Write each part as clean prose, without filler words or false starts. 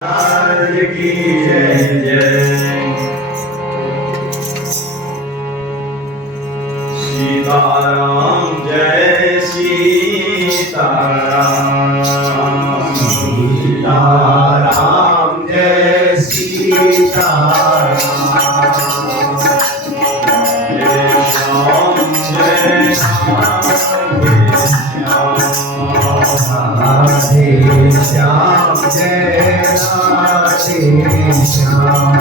आज की जय जय सीताराम जय सीताराम सीताराम जय सीताराम जय श्याम जय श्याम राधे श्याम जय राधे श्याम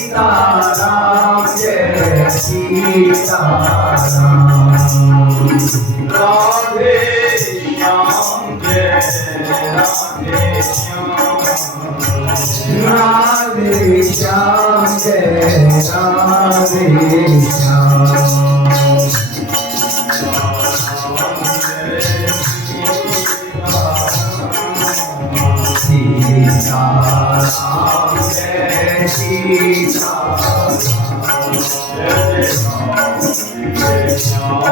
सीताराम जय सीताराम सीताराम जय सीताराम राधे श्याम जय राधे श्याम राधे श्याम जय राधे श्याम सीताराम जय सीताराम जय श्याम जय राधे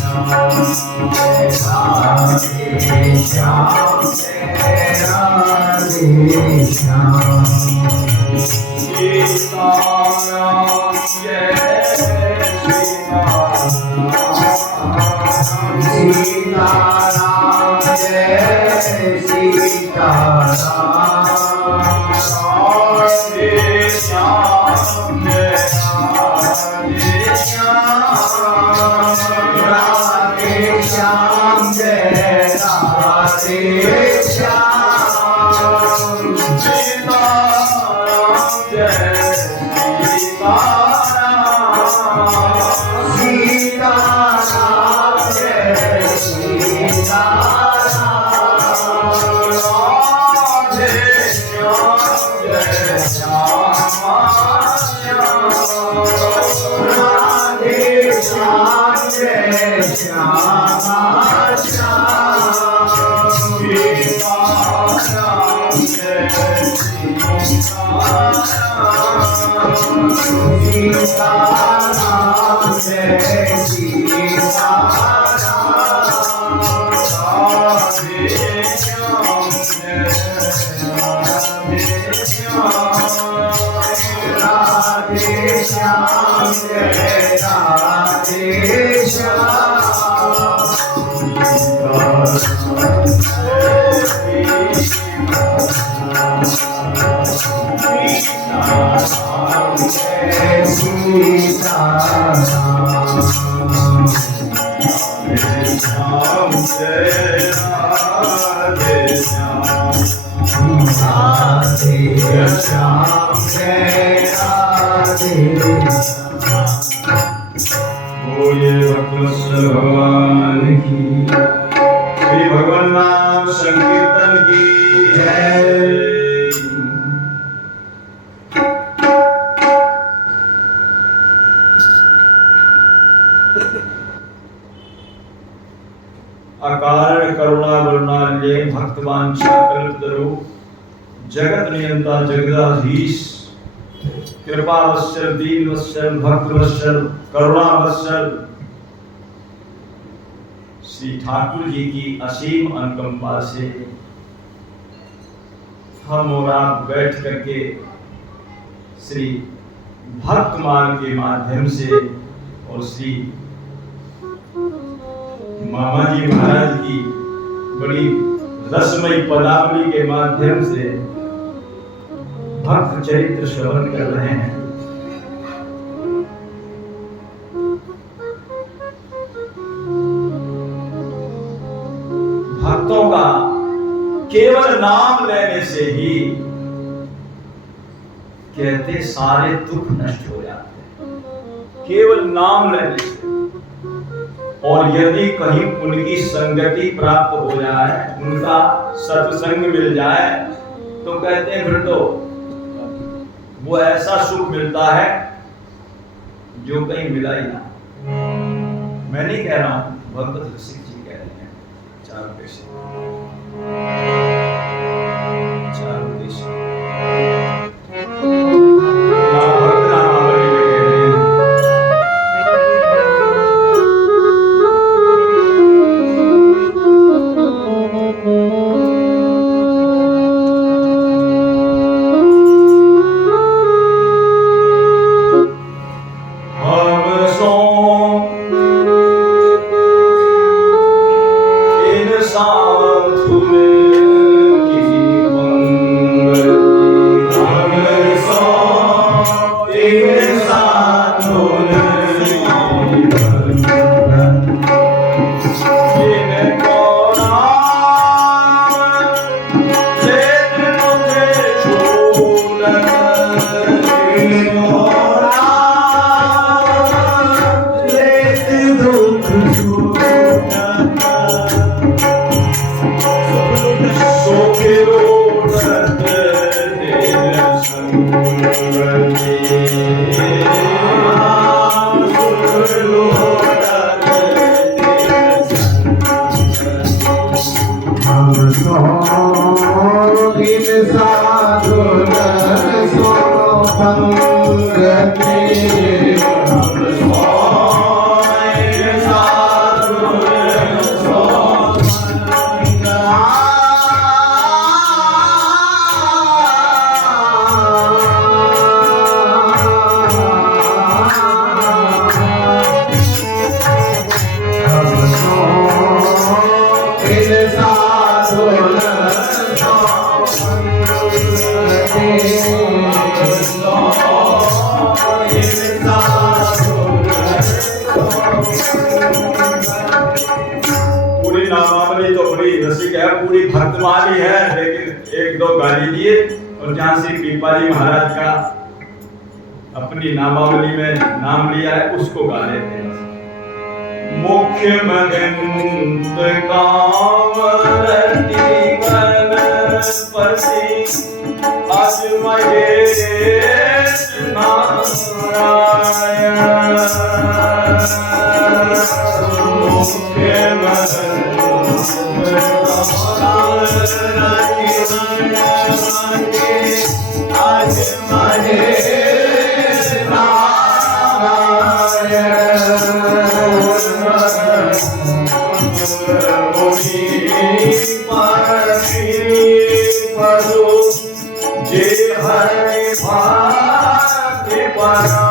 श्याम राधे श्याम जय राधे श्याम सीताराम जय सीताराम जय सीताराम राधे श्याम जय राधे श्याम राधे श्याम जय राधे श्याम सीताराम जय सीताराम सीताराम जय सीताराम राधे श्याम जय राधे श्याम जय श्याम सीताराम जय सीताराम जय राधे श्याम जय राधे श्याम बोलिए भक्तवत्सल भगवान की श्री भगवान नाम संकीर्तन की जय। अकारण करुणा वरुणालय भक्तवांछा कल्पतरु जगत नियंता जगदाधीश कृपा वत्सल दीन वत्सल भक्त वत्सल करुणा वत्सल श्री ठाकुर जी की असीम अनुकंपा से हम और आप बैठ करके श्री भक्तमाल के माध्यम से और श्री मामा जी महाराज की बड़ी रसमयी पदावली के माध्यम से भक्त चरित्र श्रवण कर रहे हैं। भक्तों का केवल नाम लेने से ही कहते सारे दुख नष्ट हो जाते हैं, केवल नाम लेने से। और यदि कहीं उनकी संगति प्राप्त हो जाए, उनका सत्संग मिल जाए, तो कहते हैं फिर तो वो ऐसा सुख मिलता है जो कहीं मिला ही ना। मैं नहीं कह रहा हूं, भगवत ऋषि जी कह रहे हैं। चार पैसे भक्त नामावली में कह रहे हैं पूरी नामावली तो बड़ी रसिक है, पूरी भक्तवाली है, लेकिन एक दो गा लीजिए। और जहाँ श्री पीपाजी महाराज का अपनी नामावली में नाम लिया है उसको गा लेते हैं। मुख्य महंत कामरति वनस्पति अज महेश नारायण। मुख्य महंत आज महेश जे हरि भाग्य हरि भाग्य परायण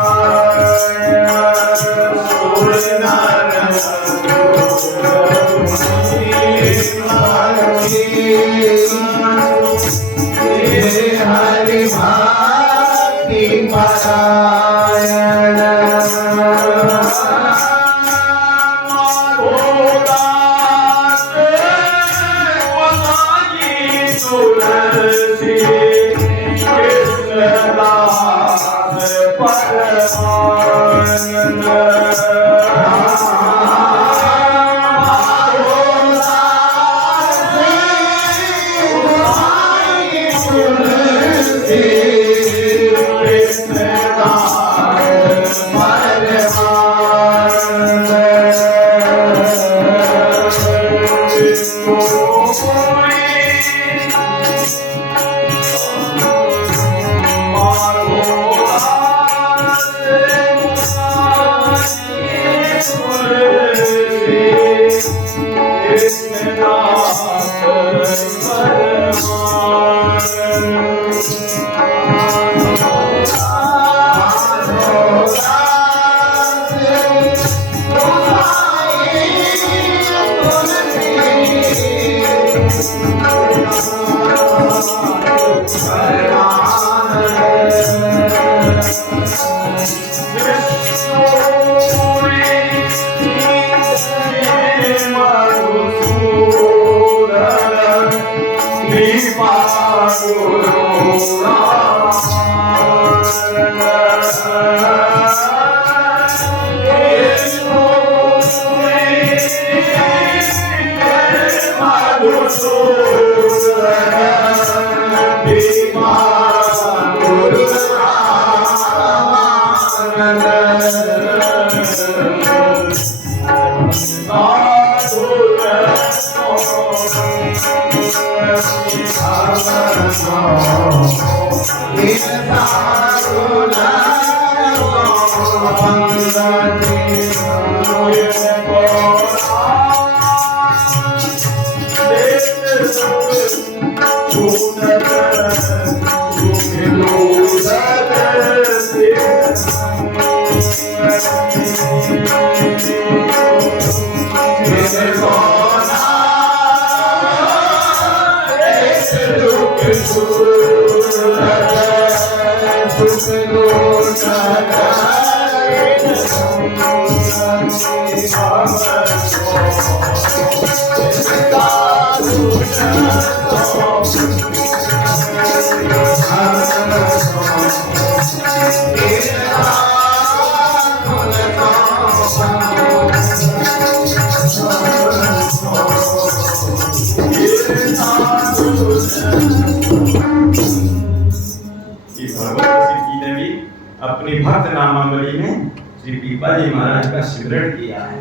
अपनी भक्त नामावली में श्री पीपाजी महाराज का स्मरण किया है।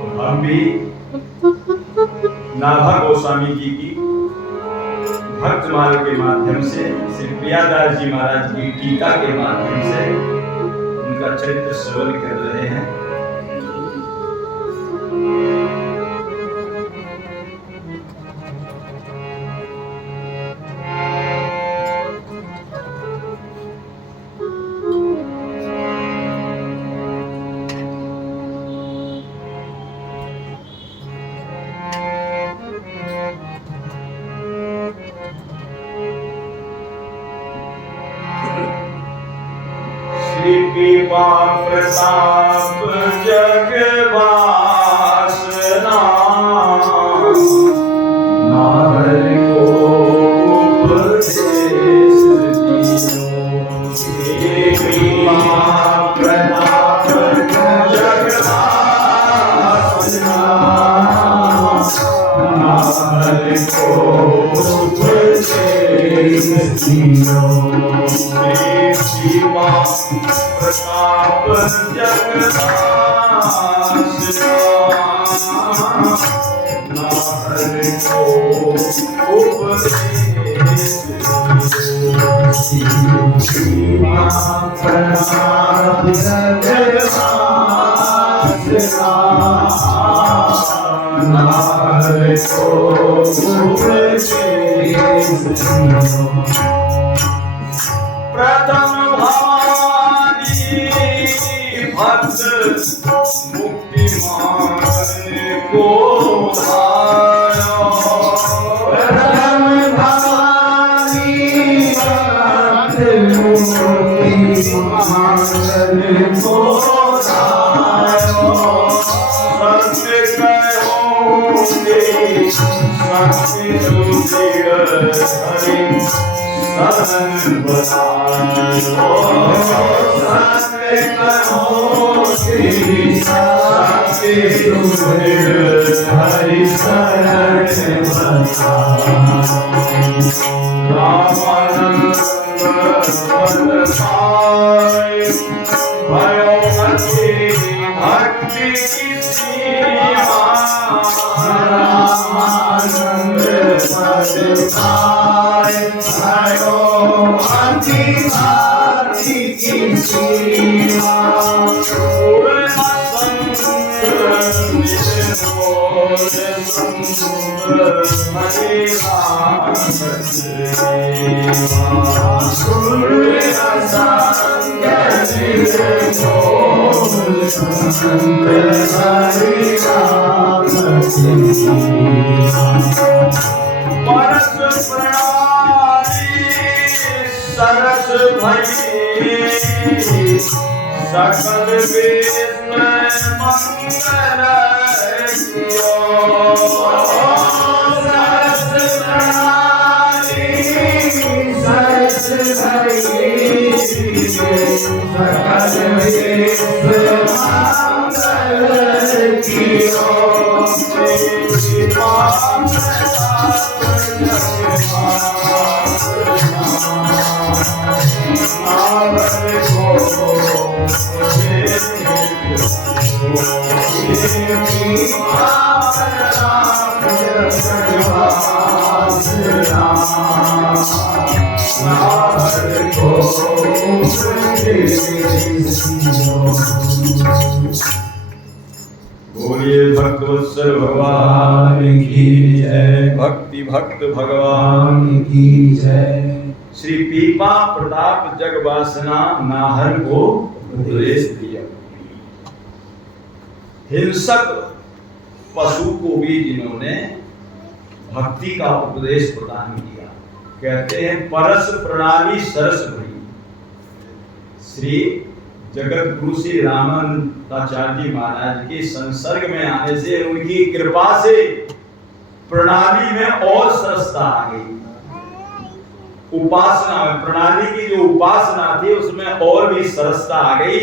और हम भी नाभा गोस्वामी जी की भक्तमाल के माध्यम से, श्री प्रियादास जी महाराज की टीका के माध्यम से उनका चरित्र श्रवण कर रहे हैं। कृपा प्रताप जगवासना नार को उपदेश दियो। कृपा प्रताप जगवासना नार को उपदेश दियो। कृपा प्रताप जगवासना नार को उपदेश दियो। कृपा प्रताप जगवासना नार को उपदेश दियो। प्रथम भवानी भक्त मुक्ति मान को धारा। प्रथम भवानी भक्त मुक्ति मान को धारा। सत्य कहो सत्य सुधीर हरि शरण बतायो। सत्य कहो सत्य सुधीर हरि शरण बतायो। रामानंद पद पाए भयो अति भक्ति की सीमा। रामानंद पद पाए भयो अति भक्ति की सीमा। परस प्रणाली सरस भई सकल वेद में मंगल कियो। सरस प्रणाली सरस भई सकल वेद में मंगल कियो। बोलिए भक्तवत्सल भगवान की जय। भक्ति भक्त भगवान की जय। श्री पीपा प्रताप जगवासना नाहर को उपदेश दिया। हिंसक पशु को भी जिन्होंने भक्ति का उपदेश प्रदान किया। कहते हैं परस प्रणाली सरस भई। श्री जगत गुरु श्री रामानंदाचार्य जी महाराज के संसर्ग में आने से उनकी कृपा से प्रणाली में और सरसता आ गई। उपासना प्रणाली की जो उपासना थी उसमें और भी सरसता आ गई।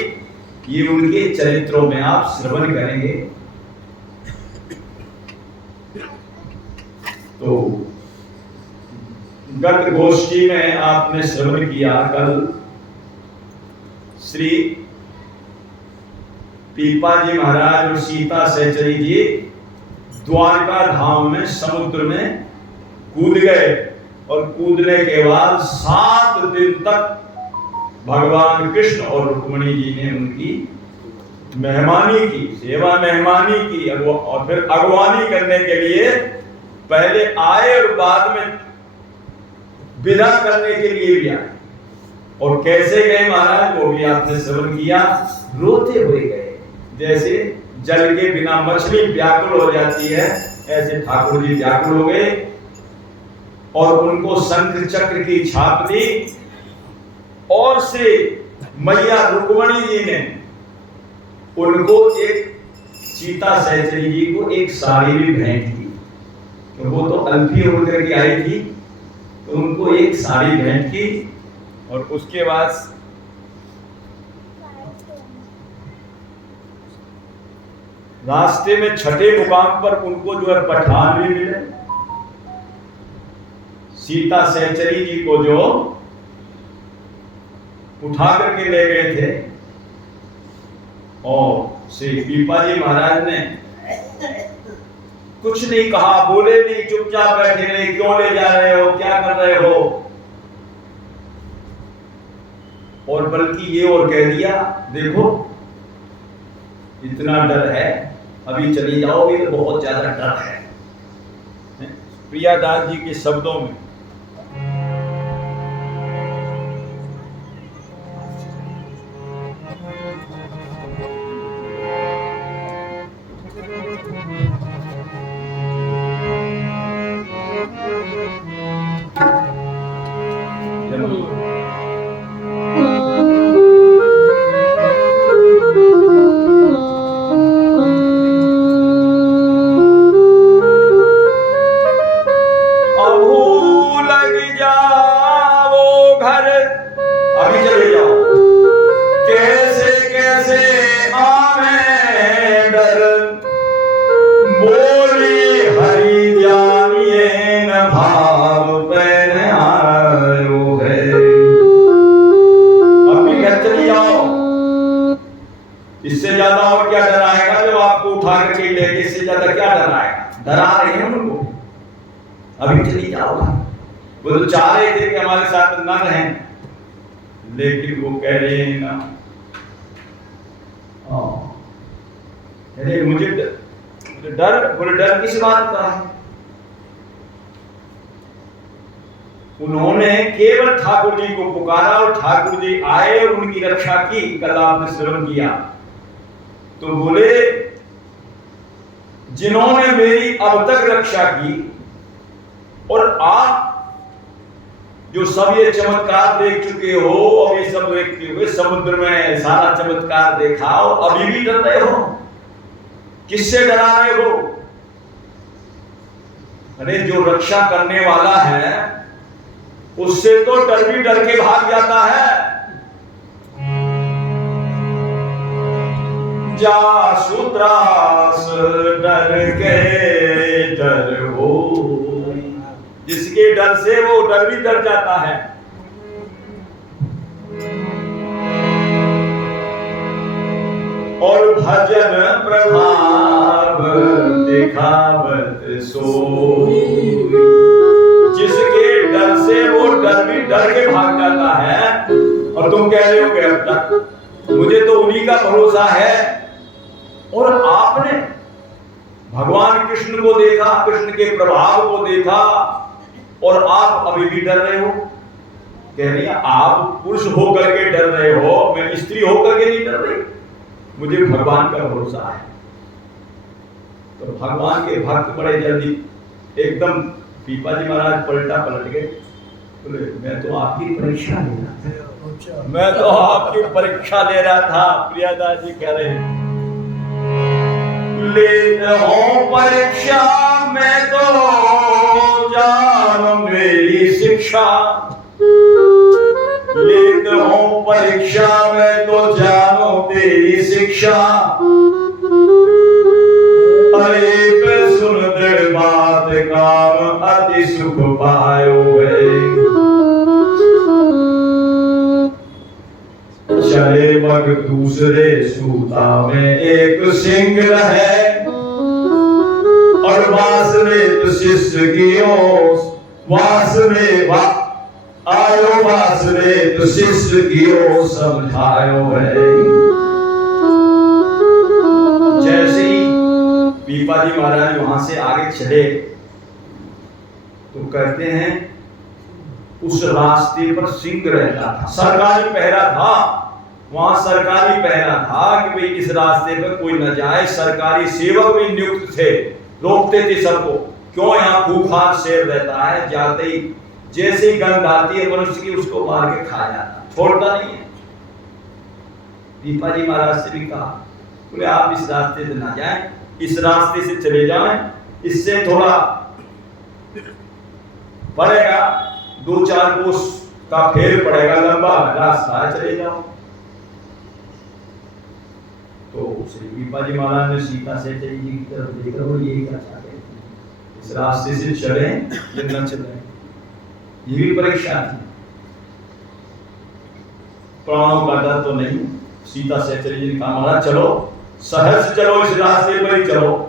ये उनके चरित्रों में आप श्रवण करेंगे तो गत गोष्ठी में आपने श्रवण किया। कल श्री पीपा जी महाराज और सीता सहचरी जी द्वारका धाम में समुद्र में कूद गए और कूदने के बाद 7 दिन तक भगवान कृष्ण और रुक्मिणी जी ने उनकी मेहमानी की, सेवा मेहमानी की, और फिर अगवानी करने के लिए पहले आए और बाद में विदा करने के लिए भी आए। और कैसे गए महाराज, वो भी आपने श्रवण किया, रोते हुए गए। जैसे जल के बिना मछली व्याकुल हो जाती है, ऐसे ठाकुर जी व्याकुल हो गए और उनको शंख चक्र की छाप दी। और से मैया रुक्मिणी जी ने उनको एक, सीता सहचरी जी को एक साड़ी भी भेंट की, तो वो तो अल्फी होकर के आई थी, तो उनको एक साड़ी भेंट की। और उसके बाद रास्ते में छठे मुकाम पर उनको जो है पठान भी मिले। सीता सहचरी जी को जो उठा करके ले गए थे, और श्री पीपा जी महाराज ने कुछ नहीं कहा, बोले नहीं, चुपचाप बैठे रहे। क्यों ले जा रहे हो, क्या कर रहे हो? और बल्कि ये और कह दिया, देखो इतना डर है, अभी चली जाओगे तो बहुत ज्यादा डर है। प्रियादास जी के शब्दों में वो तो चाह रहे थे कि हमारे साथ न रहें, लेकिन वो कह रहे हैं ना, मुझे डर, बोले डर किस बात का है? उन्होंने केवल ठाकुर जी को पुकारा और ठाकुर जी आए और उनकी रक्षा की। कल आपने श्रवण किया, तो बोले जिन्होंने मेरी अब तक रक्षा की, और आप जो सब ये चमत्कार देख चुके हो, और ये सब देखते हुए समुद्र में सारा चमत्कार देखा, और अभी भी डर रहे हो, किससे डरा रहे हो? अरे जो रक्षा करने वाला है उससे तो डर भी डर के भाग जाता है। जासु त्रास डर के डर हो, जिसके डर से वो डर भी डर जाता है। और भजन प्रभाव दिखावत सोई, जिसके डर से वो डर भी डर के भाग जाता है। और तुम कह रहे हो कि अब तक मुझे तो उन्हीं का भरोसा है, और आपने भगवान कृष्ण को देखा, कृष्ण के प्रभाव को देखा, और आप अभी भी डर रहे हो। कह रही है आप पुरुष होकर के डर रहे हो, मैं स्त्री होकर के नहीं डर रही, मुझे भगवान का भरोसा है। तो भगवान के भक्त बड़े जल्दी एकदम पीपा जी महाराज पलट गए, बोले मैं तो आपकी परीक्षा ले रहा था, मैं तो आपकी परीक्षा ले रहा था। प्रियादास जी कह रहे हैं लेते हो परीक्षा, मैं तो जानो मेरी शिक्षा, लेते हो परीक्षा, मैं तो जानो तेरी शिक्षा। अरे पे सुन दृढ़ बात काम अति सुख पायो है, चले मग दूसरे सूता में एक सिंगल है, और वासने तो शिष्य की वासुदेव आयो वासुदेव तो शिष्य कियो समझायो है। जैसे ही पीपा जी महाराज वहां से आगे चले तो कहते हैं उस रास्ते पर सिंह रहता था, सरकारी पहरा था वहां, सरकारी पहरा था कि भाई इस रास्ते पर कोई न जाए। सरकारी सेवक भी नियुक्त थे, रोकते थे सबको, क्यों यहाँ खूंखार शेर रहता है, जाते ही जैसे ही गंध आती है मनुष्य की उसको मार के खा जाता, छोड़ता नहीं है। पीपा जी महाराज से भी कहा, बोले आप इस रास्ते से ना जाएं, इस रास्ते से चले जाएं, इससे थोड़ा पड़ेगा, 2-4 कोस का फेर पड़ेगा, लंबा रास्ता है, चले जाओ। तो श्री पीपा जी महाराज ने सीता से जी की तरफ देखकर वो यही कहा चाहते हैं, इस रास्ते से चले या न चले, ये भी परीक्षा थी, प्राणों का डर तो नहीं। सीता से चली जी ने कहा महाराज चलो, शहर से चलो, इस रास्ते पर ही चलो।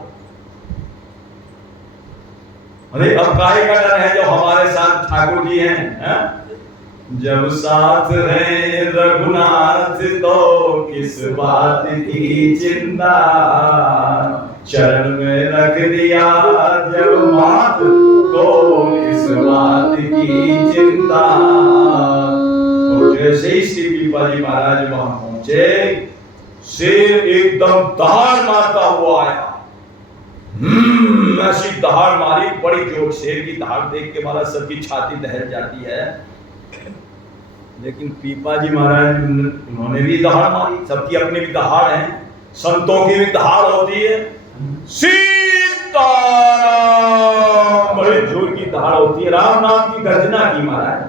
अरे अब काहे का डर है, जो हमारे साथ ठाकुर जी हैं, जब साथ है रघुनाथ तो किस बात की चिंता, चरण में रख दिया जब मात तो किस बात की चिंता। और जैसे ही श्री पीपा जी महाराज वहां पहुंचे, शेर एकदम दहाड़ मारता हुआ आया, ऐसी दहाड़ मारी, बड़ी जोर। शेर की दहाड़ देख के महाराज सबकी छाती दहल जाती है, लेकिन पीपा जी महाराज उन्होंने भी दहाड़ मारी। सबकी अपनी भी दहाड़ है, संतों की भी दहाड़ होती है। सीताराम बड़े जोर की दहाड़ होती है, राम नाम की गर्जना की महाराज।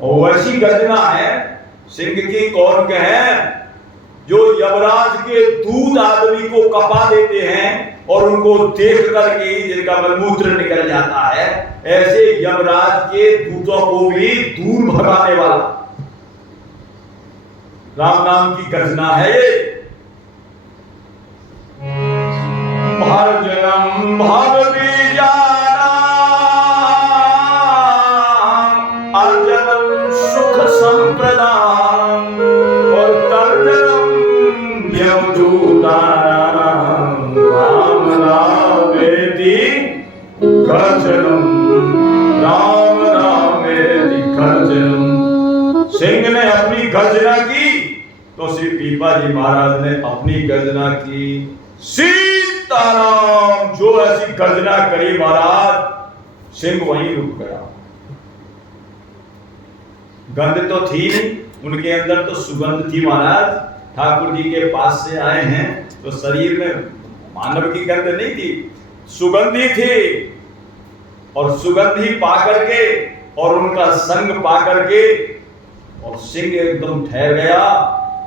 और वैसी गर्जना है सिंह की, कौन कहे, जो यमराज के दूत आदमी को कपा देते हैं और उनको देख करके जिनका मलमूत्र निकल जाता है, ऐसे यमराज के दूतों को भी दूर भगाने वाला राम नाम की गर्जना है ये। भार जन्म भावी जाना, अर्जनम सुख संप्रदान, और तर्जनम यमदूतानाम, राम रामेति गर्जनम, राम रामेति गर्जनम। सिंह ने अपनी गर्जना की तो श्री पीपा जी महाराज ने अपनी गर्जना की। सीताराम जो ऐसी गर्जना करी महाराज, सिंह वहीं रुक गया। गंध तो थी नहीं, उनके अंदर तो सुगंध थी महाराज। ठाकुर जी के पास से आए हैं तो शरीर में मानव की गंध नहीं थी, सुगंधी थी। और सुगंधी पा करके और उनका संग पा करके और सिंह एकदम ठहर गया।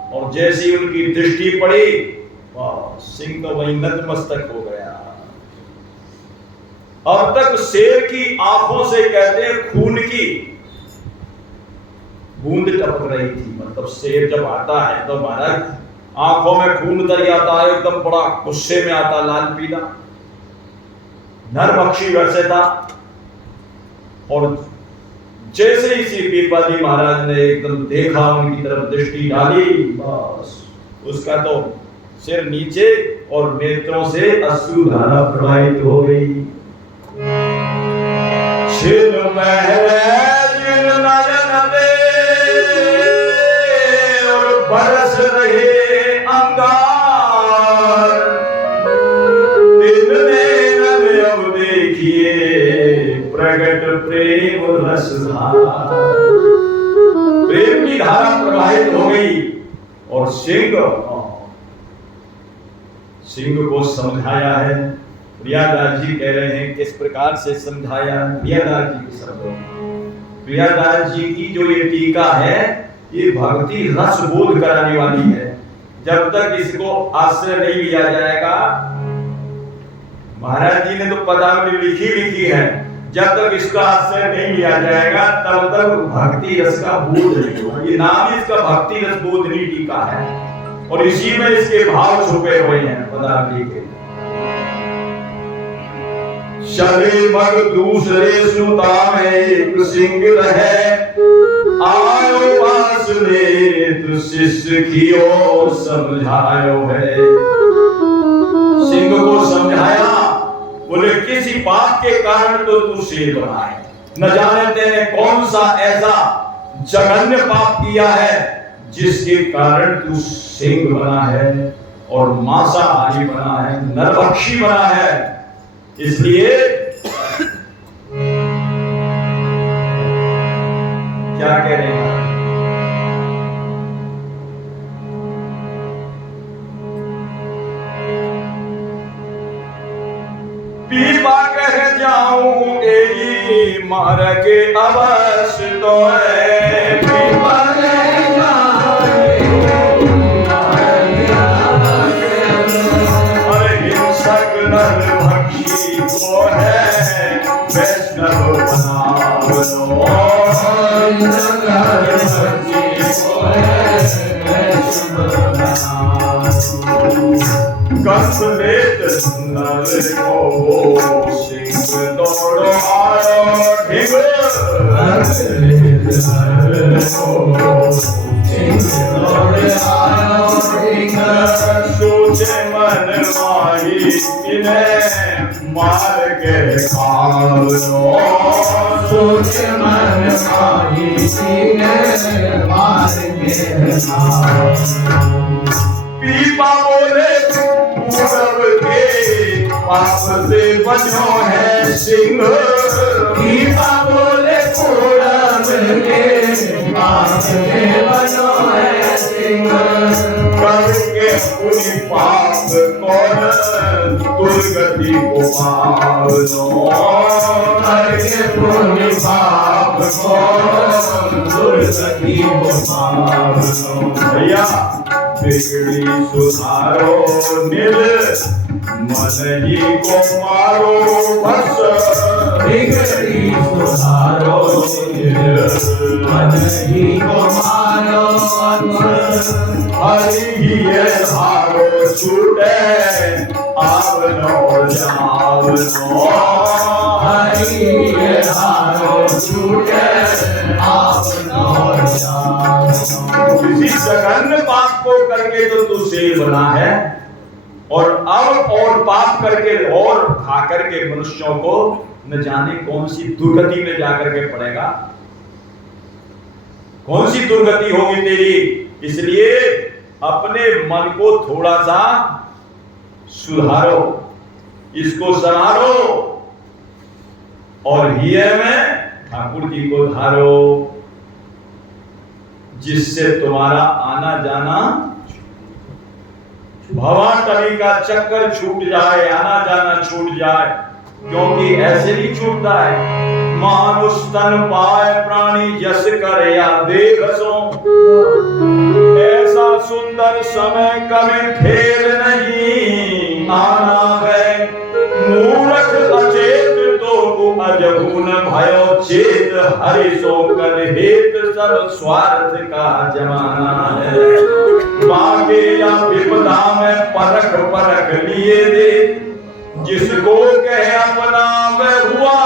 और जैसी उनकी दृष्टि पड़ी, सिंह तो वहीं नतमस्तक हो गया। अब तक शेर की आंखों से कहते हैं खून की बूंद टपक रही थी। मतलब शेर जब आता है तो महाराज आंखों में खून उतर जाता है, एकदम बड़ा गुस्से में आता, लाल पीला नरभक्षी वैसे था। और जैसे ही श्री पीपा जी महाराज ने एकदम देखा, उनकी तरफ दृष्टि डाली, बस उसका तो सिर नीचे और नेत्रों से अश्रुधारा प्रवाहित हो गई। छिन महरे जिन नयन दे और बरस रहे अंगार, दिन नैन अब देखिए प्रगट प्रेम रस धारा। प्रेम की धारा प्रवाहित हो गई और सिंह को समझाया है। प्रियादास जी कह रहे हैं किस प्रकार से समझाया। प्रियादास जी के शब्दों में, प्रियादास जी की जो ये टीका है ये भक्ति रस बोध कराने वाली है। जब तक इसको आश्रय नहीं लिया जाएगा, महाराज जी ने तो पदावली लिखी है, जब तक इसका आश्रय नहीं लिया जाएगा तब तक भक्ति रस का बोध नहीं होगा। ये नाम ही इसका भक्ति रस बोधनी टीका है और इसी में इसके भाव छुपे हुए हैं पदावली के। चले मग दूसरे सुता में एक सिंह रहे, आयो पास में तू शिष्य कियो समझायो है। सिंह को समझाया, बोले किसी पाप के कारण तो तू शेर बना है, न जाने तेने कौन सा ऐसा जघन्य पाप किया है जिसके कारण तू सिंह बना है और मांसाहारी बना है, नरभक्षी बना है। इसलिए क्या कह रहे हैं, पीपा कह जाऊं एही मार के अवश्य तो है, पीपा कह जाऊं अरे हिंसक नरभक्षी को है वैष्णव बना लो, कंस लेत नर को सिंह दौड़ो आयो ढिग, कंस लेत नर को सिंह दौड़ो आयो ढिग, सोचे मन माही इन्हें मार के खा लो, सोचे मन माही इन्हें मार के खा लो। पीपा बोले पूरब के पाप से बनो है सिंह, पीपा बोले पूरब के पाप से बनो है सिंह, करके पुण्य पाप कौन दुर्गति को पाव लो, करके पुण्य पाप कौन दुर्गति को पाव लो। भैया बिगड़ी सुधारो निल मन ही को मारो बस, बिगड़ी सुधारो निल मन ही को मारो बस, हरि ही हारो छूटे आवनो जावनो, हरि ही हारो छूटे आवनो जावनो। किसी जघन्य पाप को करके तो तू शेर बना है, और अब और पाप करके और खा करके मनुष्यों को न जाने कौन सी दुर्गति में जाकर के पड़ेगा, कौन सी दुर्गति होगी तेरी। इसलिए अपने मन को थोड़ा सा सुधारो, इसको संवारो और हृदय में ठाकुर जी को धारो, जिससे तुम्हारा आना जाना भवाटवी का चक्कर छूट जाए, आना जाना छूट जाए। क्योंकि ऐसे नहीं छूटता है, मानुष तन पाए प्राणी जस कर या देख सो, ऐसा सुंदर समय कभी फेर नहीं आना है। मूर्ख अचेत तो अजगुन भयो चेत, हरि सो कर हेत सब स्वार्थ का जमाना है। बागे या विपदा में परख परख लिए दे, जिसको कहे अपना वह हुआ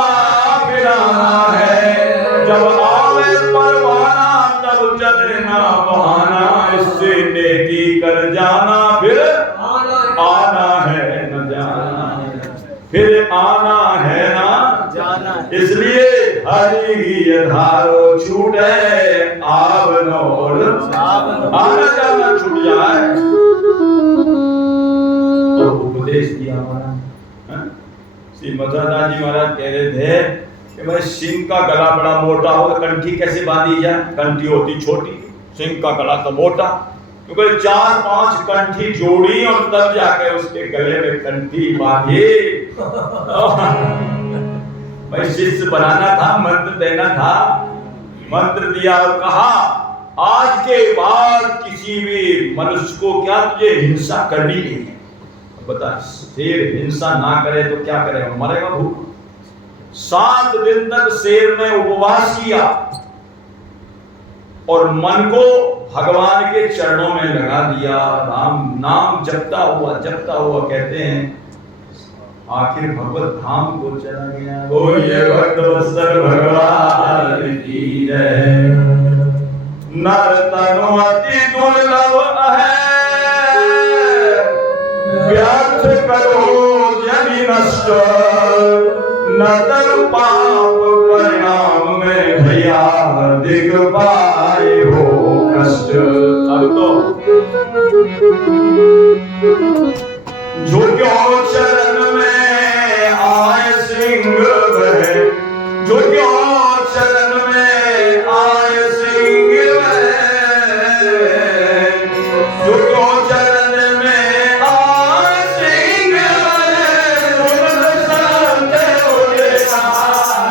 मिलाना है। जब आवे परवाना तब चलना बहाना, इससे नेकी कर जाना फिर आना है न जाना, फिर आना है ना जाना। इसलिए हरि ही धारो छूटे आवनोर, आना जाना छूट जाए। तो उपदेश दिया हमारा श्री मधुदास जी महाराज कह रहे थे कि भाई सिंह का गला बड़ा मोटा हो तो कंठी कैसे बांधी जाए, कंठी होती छोटी, सिंह का गला तो मोटा, क्योंकि 4-5 कंठी जोड़ी और तब जाके उसके गले में कंठी बांधी। भाई शिष्य बनाना था, मंत्र देना था, मंत्र दिया और कहा आज के बाद किसी भी मनुष्य को क्या तुझे हिंसा करनी नहीं है। बता, शेर हिंसा ना करे तो क्या करेगा, मरेगा भूख। 7 दिन तक शेर ने उपवास किया और मन को भगवान के चरणों में लगा दिया, राम नाम जपता हुआ कहते हैं आखिर भगवत धाम को चला गया। बोलिए भक्त वत्सल भगवान की जय। नर तनु अति दुर्लभ है, व्यर्थ करो जनि नष्ट, न तनु पाप परिणाम में भैया दिख पाए हो कष्ट। अब तो जो क्यों चरण में आए सिंह वह, जो क्यों चरण में आए सिंह वह, जो क्यों चरण में आए सिंह वह, सुन संत उरे आए।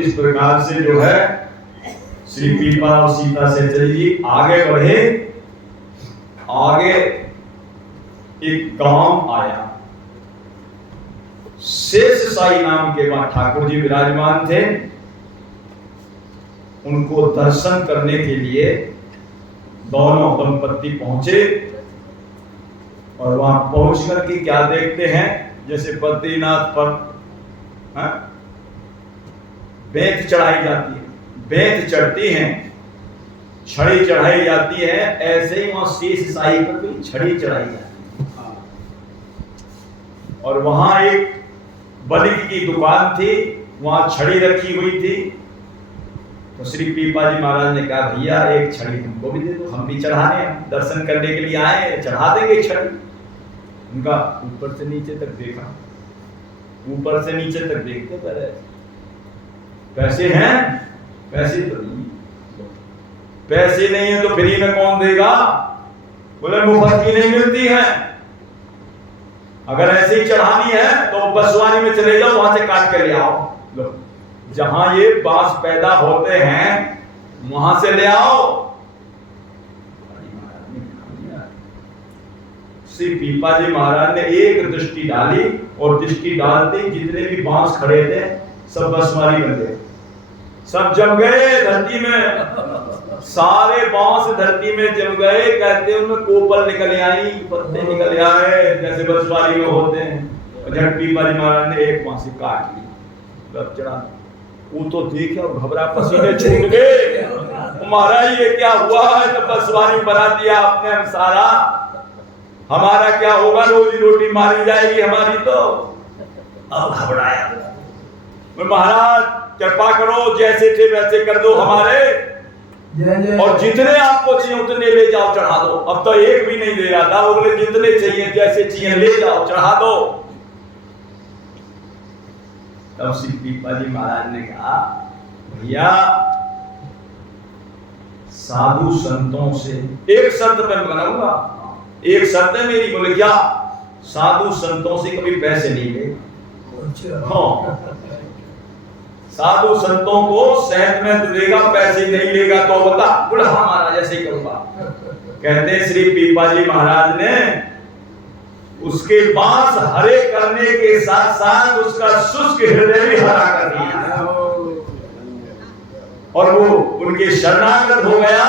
इस प्रकार से जो है श्री पीपा और सीता से चली आगे बढ़े। आगे एक गांव आया, शेष साई नाम के वहां ठाकुर जी विराजमान थे। उनको दर्शन करने के लिए दोनों दंपत्ति पहुंचे और वहां पहुंच करके क्या देखते हैं, जैसे बद्रीनाथ पर बेंत चढ़ाई जाती है, बेंत चढ़ती हैं, छड़ी चढ़ाई जाती है, ऐसे ही वहां शेष साई पर भी छड़ी चढ़ाई जाती है। और वहां एक बलिक की दुकान थी, वहां छड़ी रखी हुई थी। तो श्री पीपा जी महाराज ने कहा भैया एक छड़ी हमको भी दे दो, हम भी चढ़ाने, दर्शन करने के लिए आए, चढ़ा देंगे छड़ी। उनका ऊपर से नीचे तक देखा, ऊपर से नीचे तक देखते पहले पैसे हैं, पैसे तो नहीं, पैसे नहीं है तो फ्री में कौन देगा, बोले मुफ्त की नहीं मिलती है। अगर ऐसे ही चढ़ानी है तो बसवानी में चले जाओ, वहां से काट कर ले आओ, लो जहां ये बांस पैदा होते हैं वहां से ले आओ। श्री पीपा जी महाराज ने एक दृष्टि डाली और दृष्टि डालते जितने भी बांस खड़े थे सब बसवारी कर गए, सब जम गए धरती में, सारे बांस धरती में जम गए। कहते उनमें कोपल निकल आई, पत्ते निकल आए जैसे बसवारी में होते हैं। झट पीपा जी महाराज ने एक बांस काट ली, रब चढ़ा। वो तो देखे और घबरा, पसीने छूट गए, महाराज ये क्या हुआ है, तो बसवारी बना दिया आपने सारा, हमारा क्या होगा, रोजी रोटी मारी जाएगी हमारी। तो अब घबराया, महाराज कृपा करो, जैसे थे वैसे कर दो हमारे, और जितने आपको चाहिए उतने ले जाओ चढ़ा दो। अब तो एक भी नहीं दे रहा था, वो बोले जितने चाहिए जैसे चाहिए ले जाओ चढ़ा दो। तब श्री पीपा जी महाराज ने कहा भैया साधु संतों से एक शर्त मैं बनाऊंगा, एक शर्त है मेरी। बोले क्या? साधु संतों से कभी पैसे नहीं ले। हाँ, साधु संतों को सेहत में देगा, पैसे नहीं लेगा तो बता। बोले हाँ महाराज ऐसे ही करूंगा। कहते श्री पीपा जी महाराज ने उसके बांस हरे करने के साथ साथ उसका शुष्क हृदय भी हरा कर दिया और वो उनके शरणागत हो गया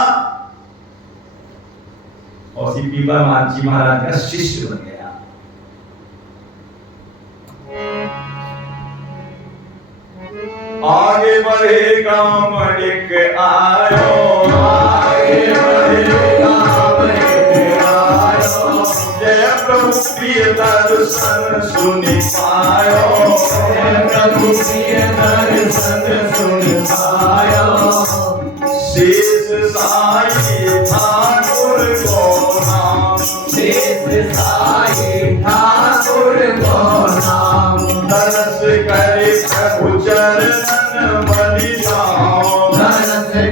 और श्री पीपा जी महाराज का शिष्य बन गया। आगे बढ़े काम एक आयो, आगे बढ़े काम एक आयो। जय प्रभु प्रिय दर्शन सुनि पायो, जय प्रभु प्रिय दर्शन सुनि पायो। शेष साई ठाकुर को नाम, शेष साई ठाकुर को नाम। दरस करे प्रभु चरणन बलि जाओ, दरस कर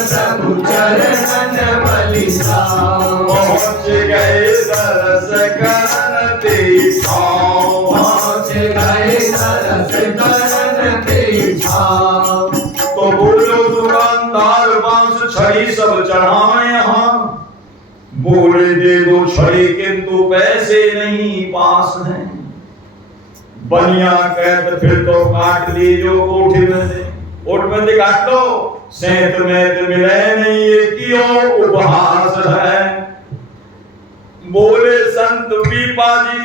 प्रभु चरणन बलि जाओ। पहुँच गए दरस करन ते छाओ, पहुँच गए दरस करन ते छाओ। तो बोलो दुकानदार बांस छड़ी सब चढ़ाए यहाँ, बोले दे दो छड़ी किंतु पैसे नहीं पास हैं। बनिया कहते फिर तो काट लीजो कोठी में से, ओट में से काट लो, सेंत में तो मिले नहीं ये क्यों उपहास है। बोले संत पीपा जी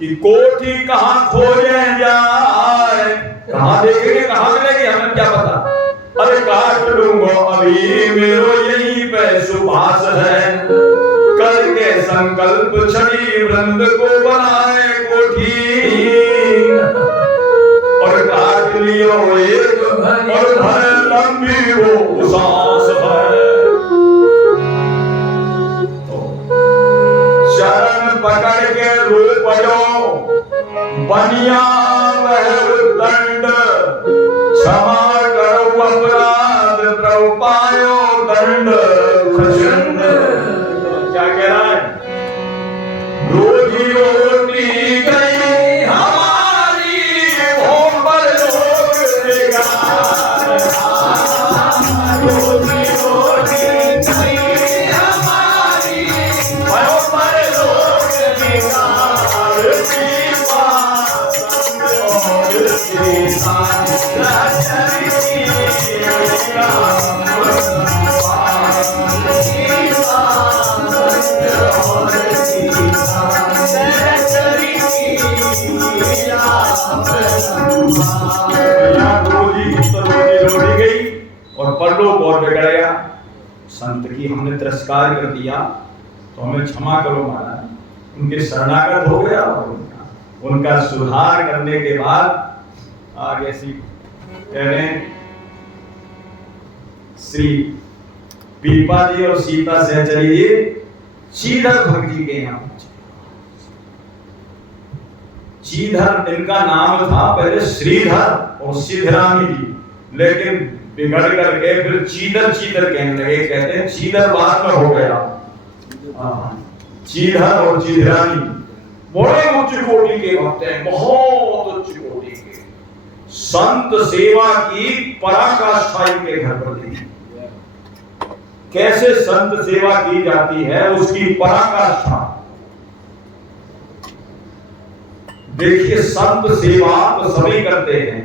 कि कोठी कहाँ खोजे जाए, कहाँ देखेंगे कहाँ मिलेगी हमें क्या पता। अरे काट लूंगा अभी मेरो यही पे सुभाष है, करके संकल्प छड़ी वृंद को बनाए कोठी, और काट लियो एक और भर लंबी वो सांस है। चरण पकड़ के रो पड़ो बनिया वह दंड, क्षमा करो अपराध प्रभु पायो दंड प्रचंड। क्या कह रहा है? रोजी रोटी गई हमारी भोग पर लोग बेगार, रोजी रोटी गई हमारी भोग पर लोग बेगार। रोटी गई और परलोक और बिगड़ गया। संत की हमने तिरस्कार कर दिया तो हमें क्षमा करो महाराज। उनके शरणागत हो गया और उनका सुधार करने के बाद आगे श्री पीपा जी और सीता सहचरी जी श्रीधर भक्त जी के यहाँ। श्रीधर इनका नाम था पहले श्रीधर और सिद्धरामी जी, लेकिन बिगड़ करके फिर चीदर चीदर कहने लगे। कहते हैं चीदर बाद में हो गया, चीधर और चिधरानी बड़े उच्च कोटि के भक्त हैं, बहुत उच्च कोटि के। संत सेवा की पराकाष्ठा इनके घर पर थी। कैसे संत सेवा की जाती है उसकी पराकाष्ठा देखिए। संत सेवा तो सभी करते हैं,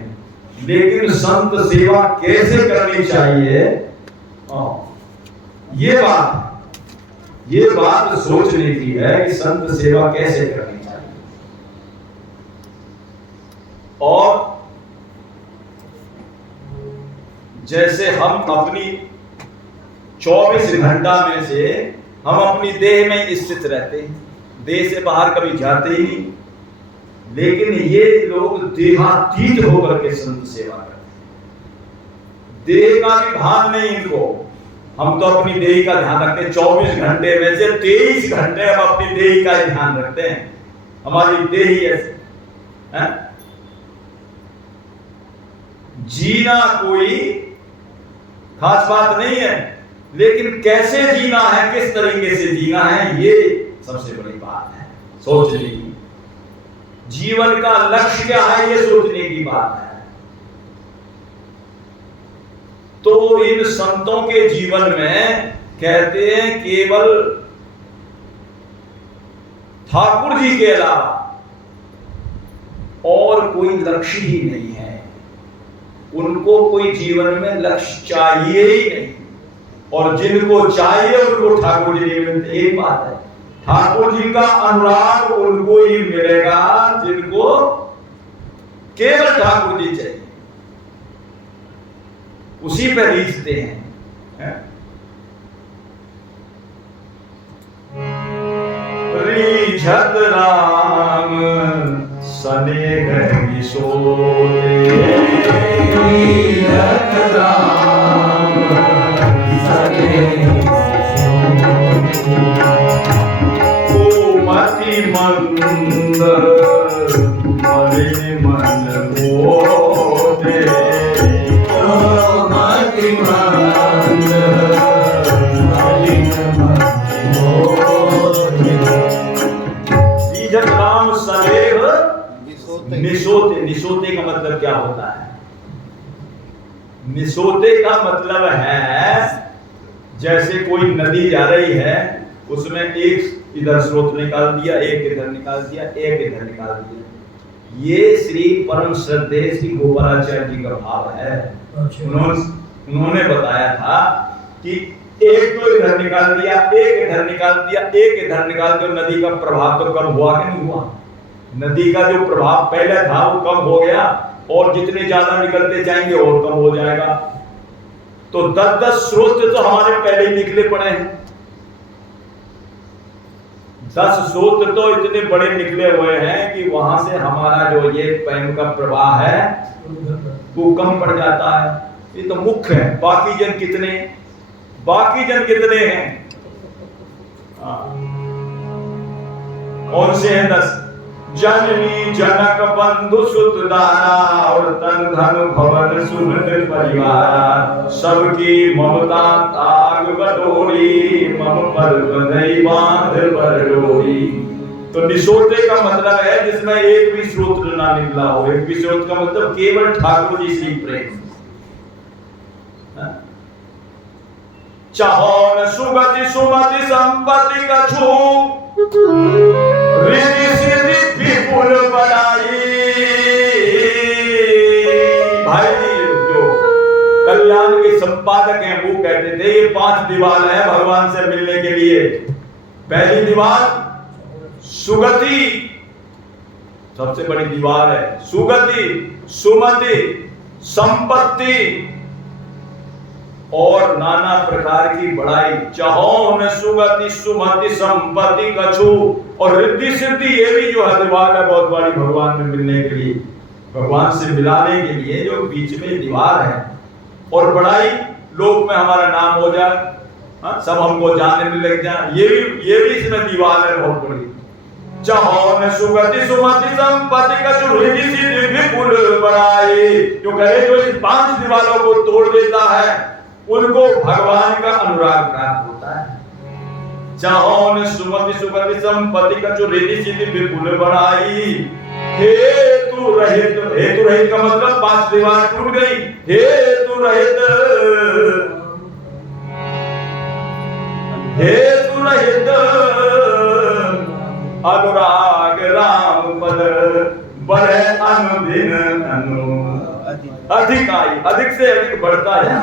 लेकिन संत सेवा कैसे करनी चाहिए ये बात सोचने की है कि संत सेवा कैसे करनी चाहिए। और जैसे हम अपनी 24 घंटा में से हम अपनी देह में स्थित रहते हैं, देह से बाहर कभी जाते ही नहीं, लेकिन ये लोग देहातीत होकर के संत सेवा करते हैं। देह का भी भान नहीं इनको। हम तो अपनी देह का ध्यान रखते हैं, 24 घंटे में से 23 घंटे हम अपनी देह का ध्यान रखते हैं। हमारी देह ही ऐसे है। जीना कोई खास बात नहीं है, लेकिन कैसे जीना है, किस तरीके से जीना है, ये सबसे बड़ी बात है सोचने की। जीवन का लक्ष्य क्या है, ये सोचने की बात है। तो इन संतों के जीवन में कहते हैं केवल ठाकुर जी के अलावा और कोई लक्ष्य ही नहीं है। उनको कोई जीवन में लक्ष्य चाहिए ही नहीं, और जिनको चाहिए उनको ठाकुर जी नहीं मिलते। एक बात है, ठाकुर जी का अनुराग उनको ही मिलेगा जिनको केवल ठाकुर जी चाहिए। उसी पे रीझते हैं, रीझत राम सनेह निसोते, रीझत राम सनेह कोमति मंद मलिन मन मोते, कोमति मंद मलिन मन मोते। रीझत राम सनेह निसोते। निसोते का मतलब क्या होता है? निसोते का मतलब है जैसे कोई नदी जा रही है, उसमें एक इधर स्रोत निकाल दिया, एक इधर निकाल दिया, एक इधर निकाल दिया। ये श्री परम श्रद्धेय श्री गोपालाचार्य जी का भाव है। उन्होंने बताया था कि एक तो इधर निकाल दिया, एक इधर निकाल दिया, एक इधर निकाल दिया, नदी का प्रभाव तो कम हुआ कि नहीं हुआ? नदी का जो प्रभाव पहले था वो कम हो गया, और जितने ज्यादा निकलते जाएंगे और कम हो जाएगा। तो 10-10 स्रोत तो हमारे पहले ही निकले पड़े हैं। 10 स्रोत तो इतने बड़े निकले हुए हैं कि वहां से हमारा जो ये प्रेम का प्रवाह है वो कम पड़ जाता है। ये तो मुख्य है। बाकी जन कितने हैं? कौन से हैं? 10। जननी जनक बंधु सुत दारा और तन धन भवन सुनत परिवार, सबकी ममता ताग बटोरी, मम पर बंधई बांध बरडोरी। तो निसोते का मतलब है जिसमें एक भी स्रोत ना निकला हो। एक भी स्रोत का मतलब केवल ठाकुर जी श्री प्रेम। चाहौन सुगति सुमति संपत्ति कछु, रिद्धि सिद्धि विपुल बड़ाई। भाई जी जो कल्याण के संपादक हैं वो कहते थे ये 5 दीवार है भगवान से मिलने के लिए। पहली दीवार सुगति, सबसे बड़ी दीवार है। सुगति, सुमति, संपत्ति और नाना प्रकार की बड़ाई। चाहों सुगति सुमति संपत्ति कछु, और रिद्धि सिद्धि ये भी जो है दीवार है बहुत बड़ी भगवान में मिलने के लिए, भगवान से मिलाने के लिए जो बीच में दीवार है। और बड़ाई लोक में हमारा नाम हो जाए, सब हमको जानने में लग जाए, ये भी इसमें दीवार है बहुत बड़ी। चाहों सुगति सुमति संपत्ति कछु, रिद्धि सिद्धि विपुल बड़ाई। जो कहे जो इस 5 दीवारों को तोड़ देता है उनको भगवान का अनुराग प्राप्त होता है। चाहों सुमति सुगति संपत्ति कछु, रिद्धि सिद्धि विपुल बड़ाई। हेतु रहित का मतलब 5 दीवार टूट गई। हेतु रहित अनुराग राम पद बढ़े अनुदिन अधिक से अधिक बढ़ता है।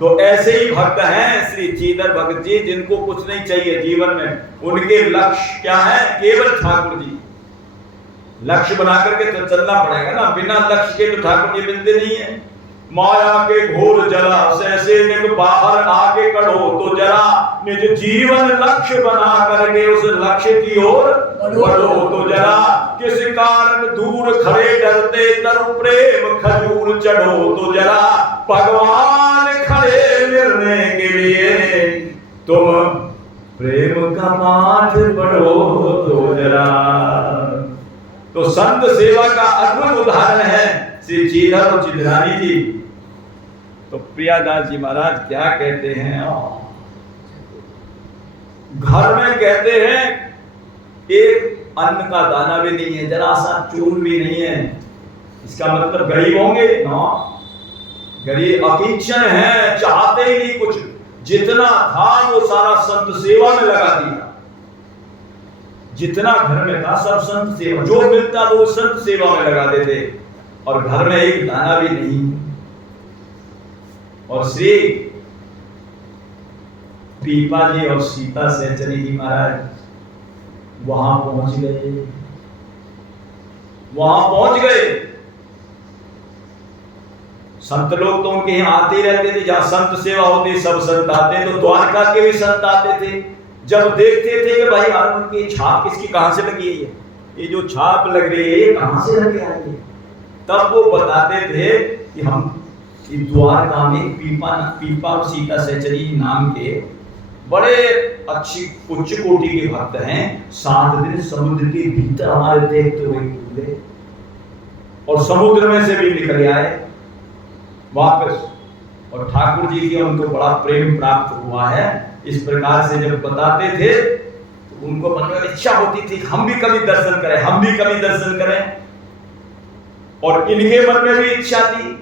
तो ऐसे ही भक्त हैं श्री चीदर भक्त जी, जिनको कुछ नहीं चाहिए जीवन में। उनके लक्ष्य क्या है? केवल ठाकुर जी। लक्ष्य बना करके तो चलना पड़ेगा ना, बिना लक्ष्य के तो ठाकुर जी मिलते नहीं है। माया के घोर जला से निक बाहर आके कढ़ो तो जरा, निज जीवन लक्ष्य बना करके उस लक्ष्य की ओर बढ़ो तो जरा। किस कारण दूर खड़े डरते तरु प्रेम खजूर चढ़ो तो जरा। भगवान खड़े मिलने के लिए तुम प्रेम का पाठ पढ़ो तो जरा। तो संत सेवा का अद्भुत उदाहरण है श्री चीधर और चिदरानी जी। तो प्रियादास जी महाराज क्या कहते हैं? घर में कहते हैं एक अन्न का दाना भी नहीं है, जरा सा चून भी नहीं है। इसका मतलब गरीब होंगे ना? गरीब अकिंचन है, चाहते ही नहीं कुछ। जितना था वो सारा संत सेवा में लगा दिया। जितना घर में था सब संत सेवा, जो मिलता वो संत सेवा में लगा देते, और घर में एक दाना भी नहीं। और श्री पीपा जी और सीता सहचरी जी महाराज वहां पहुंच गए। संत लोग तो उनके यहाँ आते ही रहते थे, जहाँ संत सेवा होती सब संत आते, तो द्वारका के भी संत आते थे। जब देखते थे कि भाई उनकी छाप किसकी कहाँ से लगी है, ये जो छाप लग रही है ये कहाँ से लग आई है, तब वो बताते थे कि हम द्वारका में पीपा और सीता सहचरी नाम के बड़े अच्छी उच्च कोटि के भक्त हैं। 7 दिन समुद्र के भीतर हमारे देखते हुए कूदे और समुद्र में से भी निकल आए वापस, और ठाकुर जी की उनको बड़ा प्रेम प्राप्त हुआ है। इस प्रकार से जब बताते थे तो उनको मन में इच्छा होती थी हम भी कभी दर्शन करें, हम भी कभी दर्शन करें। और इनके मन में भी इच्छा थी,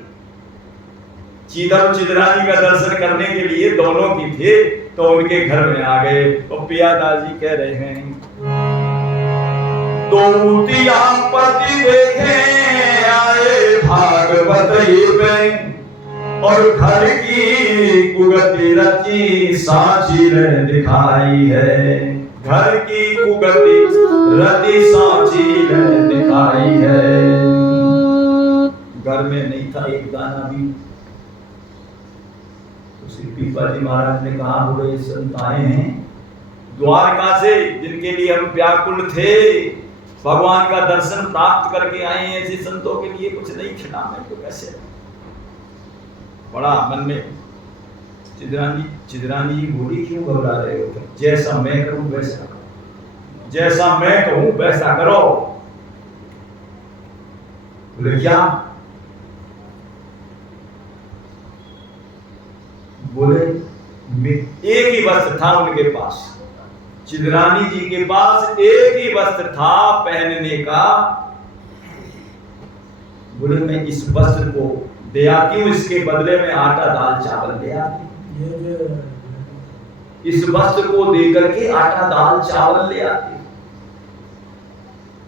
चीधर और चिदरानी का दर्शन करने के लिए दोनों की थे। तो उनके घर में आ गए। तो पियादास जी कह रहे हैं, दो तिया पति देखे आए भागवत में, और घर की कुगति रची साची ने दिखाई है, घर की कुगति रची साची ने दिखाई है। घर में नहीं था एक दाना भी। तो श्री पीपा जी महाराज ने कहा, बोले संत आए हैं द्वारका से, जिनके लिए हम व्याकुल थे, भगवान का दर्शन प्राप्त करके आए हैं, ऐसे संतों के लिए कुछ नहीं खिला मैं तो कैसे। बड़ा मन में चिदरानी जी बोली, क्यों घबरा रहे हो, जैसा मैं करूं वैसा करो, जैसा मैं कहूं वैसा करो। बोले क्या? बोले एक ही वस्त्र था उनके पास, चिदरानी जी के पास एक ही वस्त्र था पहनने का। बोले मैं इस वस्त्र को दे आती हूँ, इसके बदले में आटा दाल चावल ले आती हूँ। इस वस्त्र को दे करके आटा दाल चावल ले आती हूँ।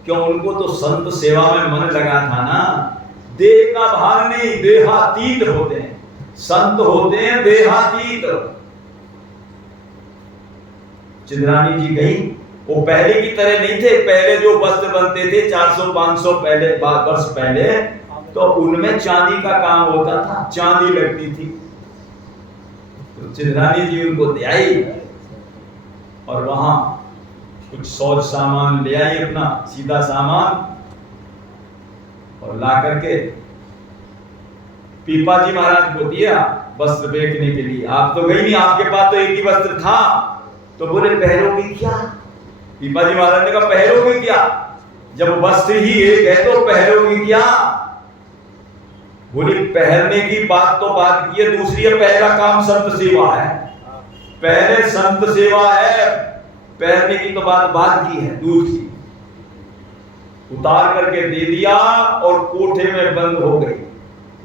क्यों? उनको तो संत सेवा में मन लगा था ना। देह का भार नहीं, देहातीत होते हैं संत, होते हैं देहातीत। चिदरानी जी गई, वो पहले की तरह नहीं थे। पहले जो वस्त्र बनते थे 400-500 पहले वर्ष पहले, तो उनमें चांदी का काम होता था, चांदी लगती थी। तो चिदरानी जी उनको दे आई और वहां कुछ सौज सामान ले आई, अपना सीधा सामान, और ला करके पीपा जी महाराज को दिया वस्त्र बेचने के लिए। आप तो गई नहीं, आपके पास तो एक ही वस्त्र था। तो बोले पहनोगी क्या? पीपा जी महाराज ने कहा पहनोगी क्या, जब वस्त्र ही एक है तो पहनोगी क्या? बोली पहनने की बात तो बात की है, दूसरी है पहला काम संत सेवा है, पहले संत सेवा है, पहनने की तो बात की है दूसरी। उतार करके दे दिया और कोठे में बंद हो गई,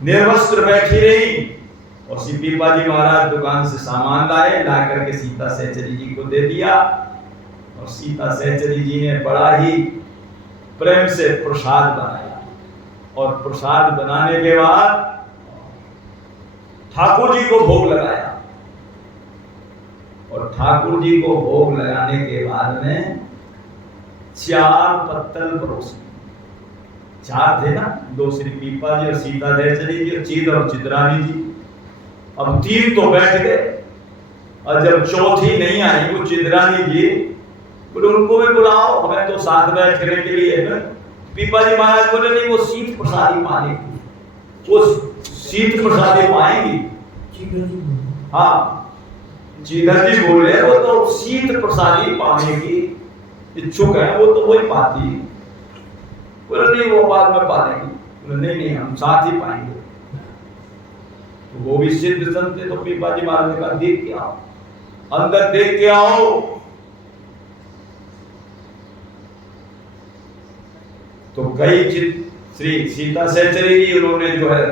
निर्वस्त्र बैठी रही। और श्री पीपा जी महाराज दुकान से सामान लाए, ला करके सीता सहचरी जी को दे दिया। और सीता सहचरी जी ने बड़ा ही प्रेम से प्रसाद बनाया, और प्रसाद बनाने के बाद ठाकुर जी को भोग लगाया। और ठाकुर जी को भोग लगाने के बाद में 4 पत्तल परोसे। 4 थे ना, 2 श्री पीपा जी और सीता सहचरी जी, चीद और चिदरानी जी। अब 3 तो बैठ गए, और जब चौथी नहीं आई वो चिदरानी जी, बोले उनको भी बुलाओ, हमें तो साथ बैठने के लिए है। पीपा जी महाराज बोले नहीं, वो शीत प्रसादी पाएंगी, वो शीत प्रसादी पाएंगी। हाँ, चीधर जी बोले वो तो शीत प्रसादी पाने की इच्छुक है, वो तो वही पाती। बोले नहीं, वो बाद में पा लेंगी। नहीं नहीं, हम साथ ही पाएंगे। तो वो भी सिद्ध संत थे। तो पीपा जी महाराज ने कहा देख के आओ, अंदर देख के आओ। तो गई श्री सीता सहचरी जी, उन्होंने जो है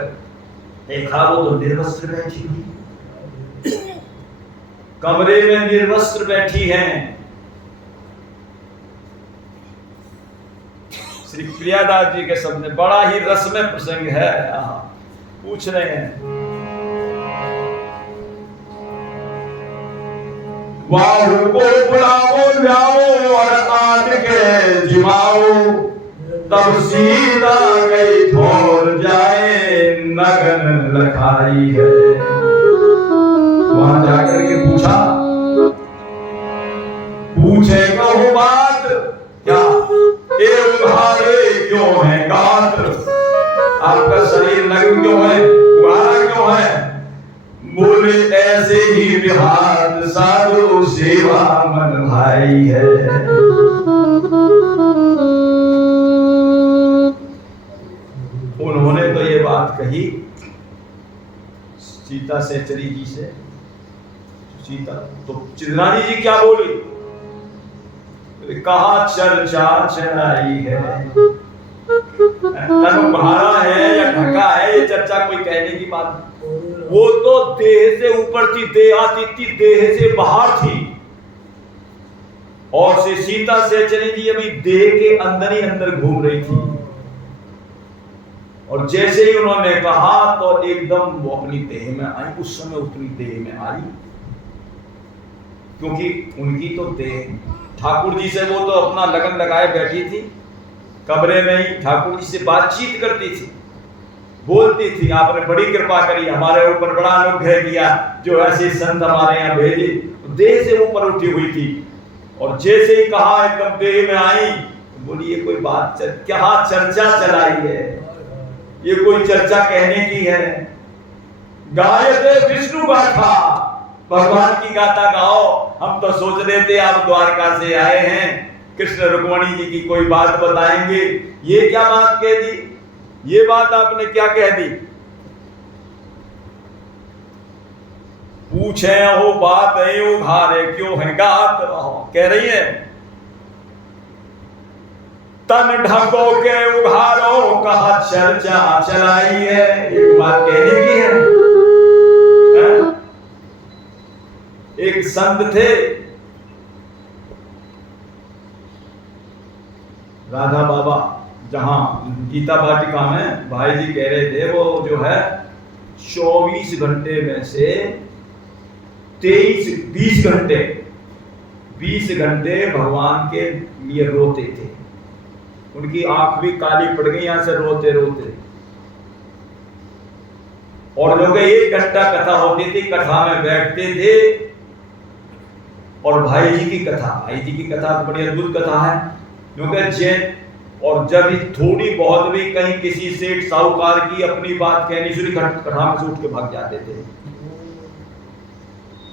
देखा वो तो निर्वस्त्र बैठी थी, कमरे में निर्वस्त्र बैठी हैं। श्री प्रियादास जी के सामने बड़ा ही रसमय प्रसंग है। पूछ रहे हैं, वाहु को बुलाओ जाओ और आन के जिमाओ, तब सीता गई ठोर जाए नगन लखाई है। वहां जाकर के पूछा, पूछे कहो बात क्या, ए उघारे क्यों है गात, आपका शरीर नग्न क्यों है, उघारा क्यों है। बोले ऐसे ही विहार साधु सेवा मन भाई है। उन्होंने तो ये बात कही सीता सहचरी जी से। सीता तो चिदरानी जी क्या बोली, कहा चर्चा चलाई है। तन उघारा है या ढका है, ये चर्चा कोई कहने की बात। वो तो देह से ऊपर थी, देहाती थी, देह से बाहर थी। और से सीता सहचरी जी अभी देह के अंदर ही अंदर घूम रही थी। और जैसे ही उन्होंने कहा तो एकदम वो अपनी देह में आई। उस समय अपनी देह में आई, क्योंकि उनकी तो देह ठाकुर जी से वो तो अपना लगन लगाए बैठी थी, कमरे में ही ठाकुर जी से बातचीत करती थी, बोलती थी आपने बड़ी कृपा करी, हमारे ऊपर बड़ा अनुग्रह किया, जो ऐसे संत हमारे यहाँ भेजे। देह से ऊपर उठी हुई थी और जैसे ही कहा एकदम देह में आई, बोली ये कोई बात क्या चर्चा चलाई है, ये कोई चर्चा कहने की है। गायते विष्णु गाथा, भगवान की गाथा गाओ। हम तो सोच रहे थे आप द्वारका से आए हैं, कृष्ण रुक्मणी जी की कोई बात बताएंगे, ये क्या बात कह दी, ये बात आपने क्या कह दी। पूछे हो बात है उघारे क्यों है गात, कह रही है तन ढको के उघारो कहा चर्चा चलाई है। एक बात कहने की है। एक संत थे राधा बाबा, जहां गीता वाटिका में भाई जी कह रहे थे, वो जो है 24 घंटे में से 20 घंटे भगवान के लिए रोते थे। उनकी आंख भी काली पड़ गई यहां से रोते रोते। और लोग 1 घंटा कथा होती थी, कथा में बैठते थे और भाई जी की कथा बड़ी अद्भुत कथा है। क्योंकि और जब थोड़ी बहुत भी कहीं किसी सेठ साहूकार की अपनी बात कहनी शुरू, कथा में से उठ के भाग जाते थे।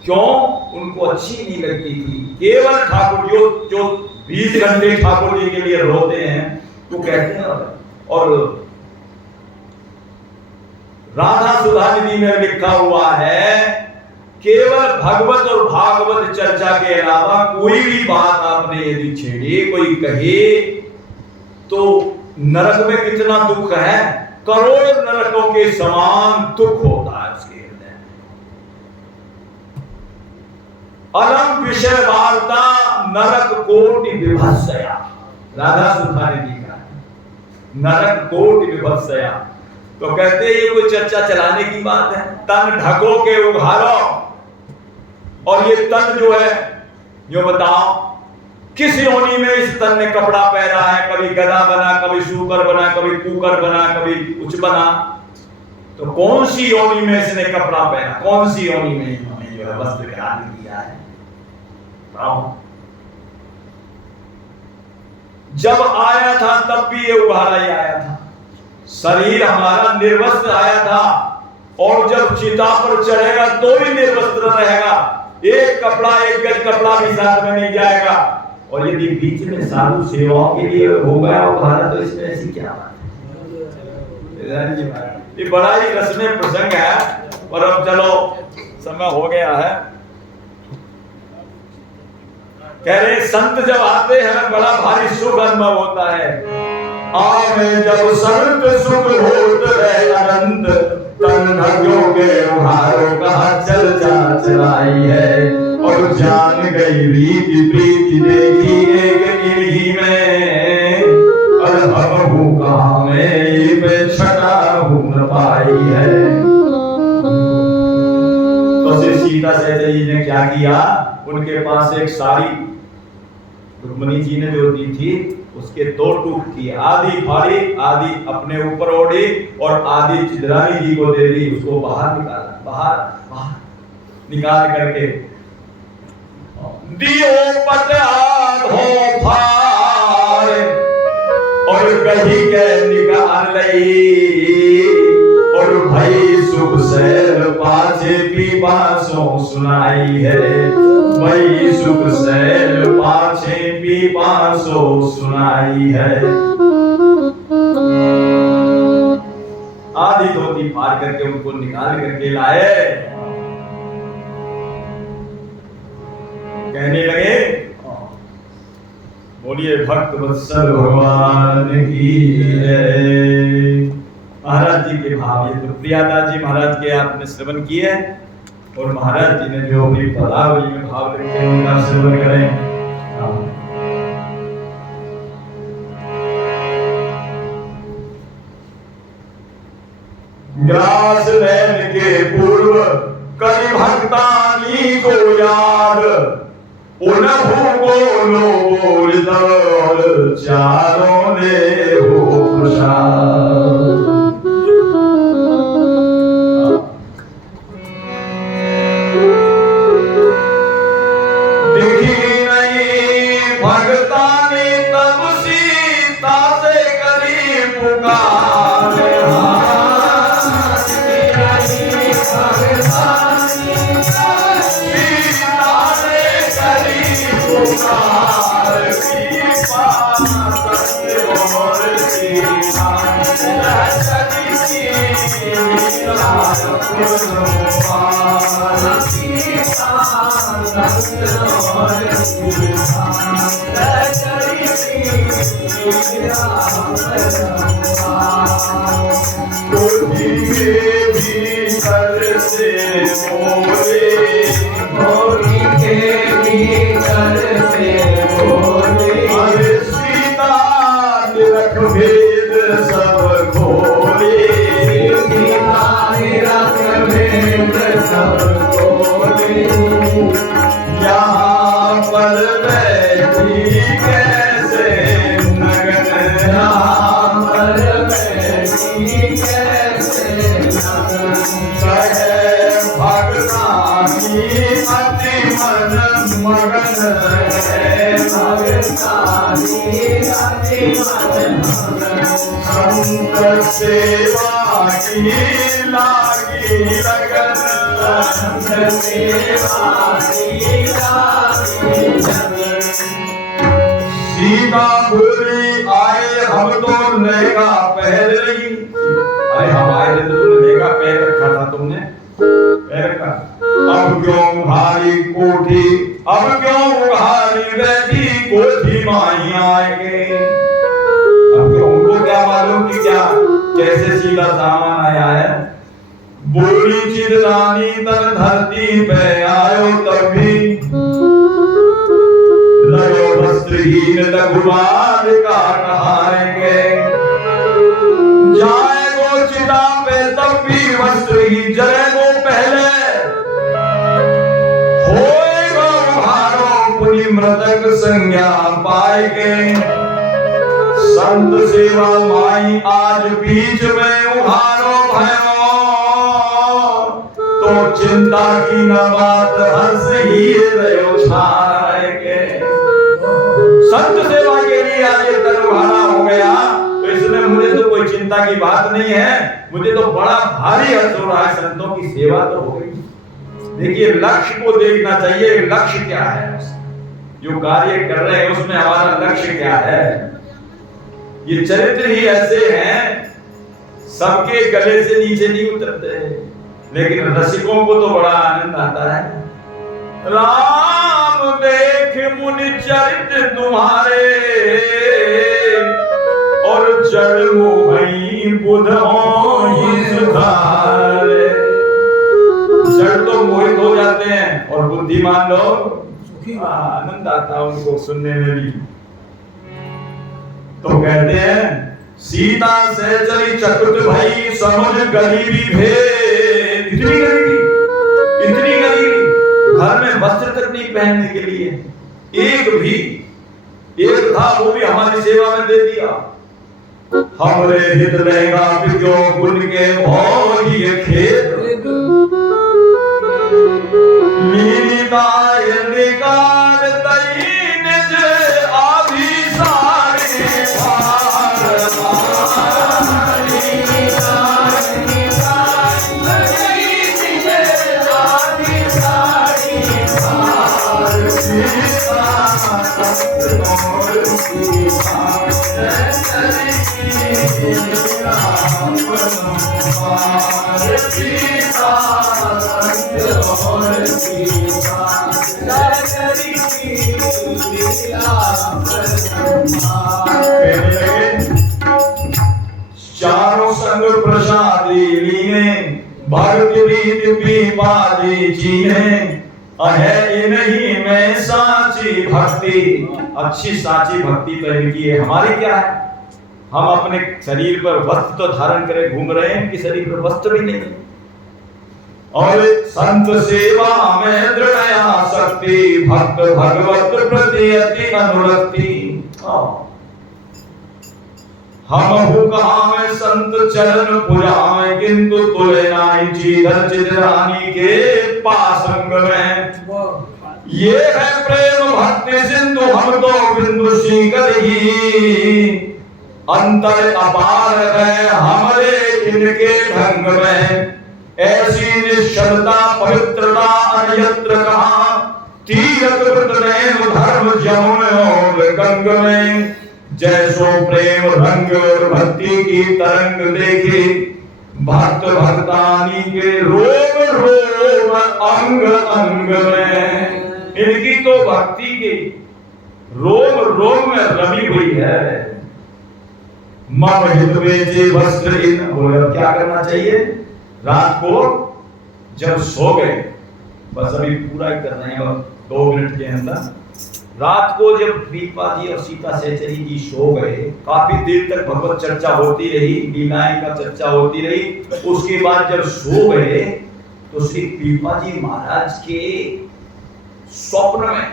क्यों? उनको अच्छी नहीं लगती थी। केवल ठाकुर जो 20 घंटे ठाकुर जी के लिए रोते हैं तो कहते हैं। और राधा सुधा निधि में लिखा हुआ है, केवल भगवत और भागवत चर्चा के अलावा कोई भी बात आपने यदि छेड़ी, कोई कहे, तो नरक में कितना दुख है, करोड़ नरकों के समान दुख होता है उसके हृदय में। अलम विषय वार्ता नरक कोटि विभत्सया, राधा सुधा ने लिखा है, नरक कोटि विभत्सया। तो कहते हैं ये कोई चर्चा चलाने की बात है। तन ढको के उघारो, और ये तन जो है, जो बताओ किस योनि में इस तन ने कपड़ा पहना है, कभी गधा बना, कभी शूकर बना, कभी कुकर बना, कभी कुछ बना। तो कौन सी योनि में इसने कपड़ा पहना, कौन सी योनि में इन्होंने जो है वस्त्र धारण किया है। जब आया था तब भी ये उघारा ही आया था, शरीर हमारा निर्वस्त्र आया था, और जब चिता पर चढ़ेगा तो भी निर्वस्त्र रहेगा। एक कपड़ा, 1 गज कपड़ा भी साथ में नहीं जाएगा। और यदि बीच में साधु सेवाओं के लिए हो गया उघारा, तो इसमें ऐसी क्या बात है। ये बड़ा ही रसमय प्रसंग है, और अब चलो समय हो गया है। कह रहे संत जब आते हैं बड़ा भारी सुख अनुभव होता है। आवे जब संत सुख होत है अनंत, तन ढक्यों के उघारो कहा चर्चा चलाई है। और जान गई रीति प्रीति देखी एक इन्हीं में, और हम हूँ कहाँ में पे छटा हूँ न पाई है। तो श्री सीता सहचरी ने क्या किया, उनके पास एक साड़ी रुक्मिणी जी ने जो दी थी उसके दो टूक किए, आधी फाड़ी, आधी अपने ऊपर ओढ़ी और आधी चिदरानी जी को दे दी। उसको बाहर निकाला, बाहर निकाल करके दियो पता धो फार और कही के निकाल लई और भाई सुख सैल पाछे पीपासों सुनाई है, भाई सुख सैल पाछे पीपासों सुनाई है। आधी धोती फाड़ करके उनको निकाल करके लाए, कहने लगे बोलिए भक्त वत्सल भगवान की जय। महाराज जी के भाव, ये तो प्रियादास जी महाराज के आपने श्रवण किए और महाराज जी ने जो भी पदावली में भाव रखे उनका श्रवण करें। ग्रास नैन के पूर्व करि भक्तानी को याद, उन्हु बोलो बोल दौल चारों ने हो प्रसाद। दिखी नहीं भगतानी तब सीता से करी पुकार, भेद सब खोले, सब खोले, यहाँ पर बैठी कैसे नगन, यहाँ पर बैठी कैसे नगन, कहे भगतानी अति मन मगन है, भगतानी अति मन मगन, संत सेवा की लागी लगन, संत सेवा की लागी लगन। सीतापुरी आए हम तो लहंगा पहन रही, अरे हम आए थे तो तुमने लहंगा पहन रखा था, तुमने पहन रखा। अब क्यों भारी कोठी, अब क्यों भारी बैठी कोठी माही आएंगे, अब क्यों, उनको क्या मालूम कि क्या कैसे सीधा सामान आया है। बोली चिदरानी तन धरती पे आयो तभी, लयो वस्त्रहीन लघुबार का कहाएंगे, जाएगो चिता पे तब भी वस्त्र ही जलेगो पहले, होएगो उहारो पुनि मृतक संज्ञा पाएंगे। संत सेवा माई आज बीच में उहारो भयो, तो चिंता की न बात हंस ही रहो छाएंगे। संत सेवा के लिए आज ये तन उहारा हो गया, तो इसमें मुझे तो कोई चिंता की बात नहीं है, मुझे तो बड़ा भारी हर्ष हो रहा है, संतों की सेवा तो हो गई। देखिए लक्ष्य को देखना चाहिए, लक्ष्य क्या है, जो कार्य कर रहे हैं उसमें हमारा लक्ष्य क्या है। ये चरित्र ही ऐसे हैं, सबके गले से नीचे नहीं उतरते, लेकिन रसिकों को तो बड़ा आनंद आता है। राम देख मुनि चरित्र तुम्हारे, और जड़ मोहि बुधोहि सुधारे। जड़ तो मोहित हो जाते हैं और बुद्धिमान लोग आनंद आता उनको सुनने में भी। तो कहते हैं सीता से चली चकुत भई समुझ गरीबी भेद। इतनी गरीबी, इतनी गरीबी, घर में वस्त्र तक नहीं पहनने के लिए, एक भी एक था वो भी हमारी सेवा में दे दिया। हमरे हित रहेगा क्यों गुण के भोगी खेत लीलाय निगार तईन जे आभिसारी चारों संग प्रसादी लीने भक्ति रीति पीपादी जीने अहे इन्हीं में साची भक्ति। अच्छी साची भक्ति तो इनकी है, हमारी क्या है? हम अपने शरीर पर वस्त्र तो धारण करे घूम रहे हैं, इनके शरीर पर वस्त्र भी नहीं। और संत सेवा में दृढ़ आसक्ति भक्त भगवत प्रति अति अनुरक्ति। हम कहा में संत चरण पूजा में किंतु तुले नाई चीधर चिदरानी के पासंग में। ये है प्रेम भक्ति सिंधु हम तो बिंदु सीकर ही अंतर अपार है हमारे इनके ढंग में। ऐसी निश्चलता पवित्रता अन्यत्र कहा तीर्थ व्रत में धर्म जमुन और गंग में। जैसो प्रेम रंग और भक्ति की तरंग देखे भक्त भक्तानी के रोम रोम अंग अंग में। इनकी तो भक्ति की रोम रोम में रमी हुई है। मम हित बेचे वस्त्र इन। बोले क्या करना चाहिए? रात को जब सो गए, बस अभी पूरा ही कर रहे हैं और 2 मिनट के अंदर, रात को जब पीपा जी और सीता सहचरी जी सो गए, काफी देर तक भगवत चर्चा होती रही, लीलाएं का चर्चा होती रही। उसके बाद जब सो गए तो श्री पीपा जी महाराज के स्वप्न में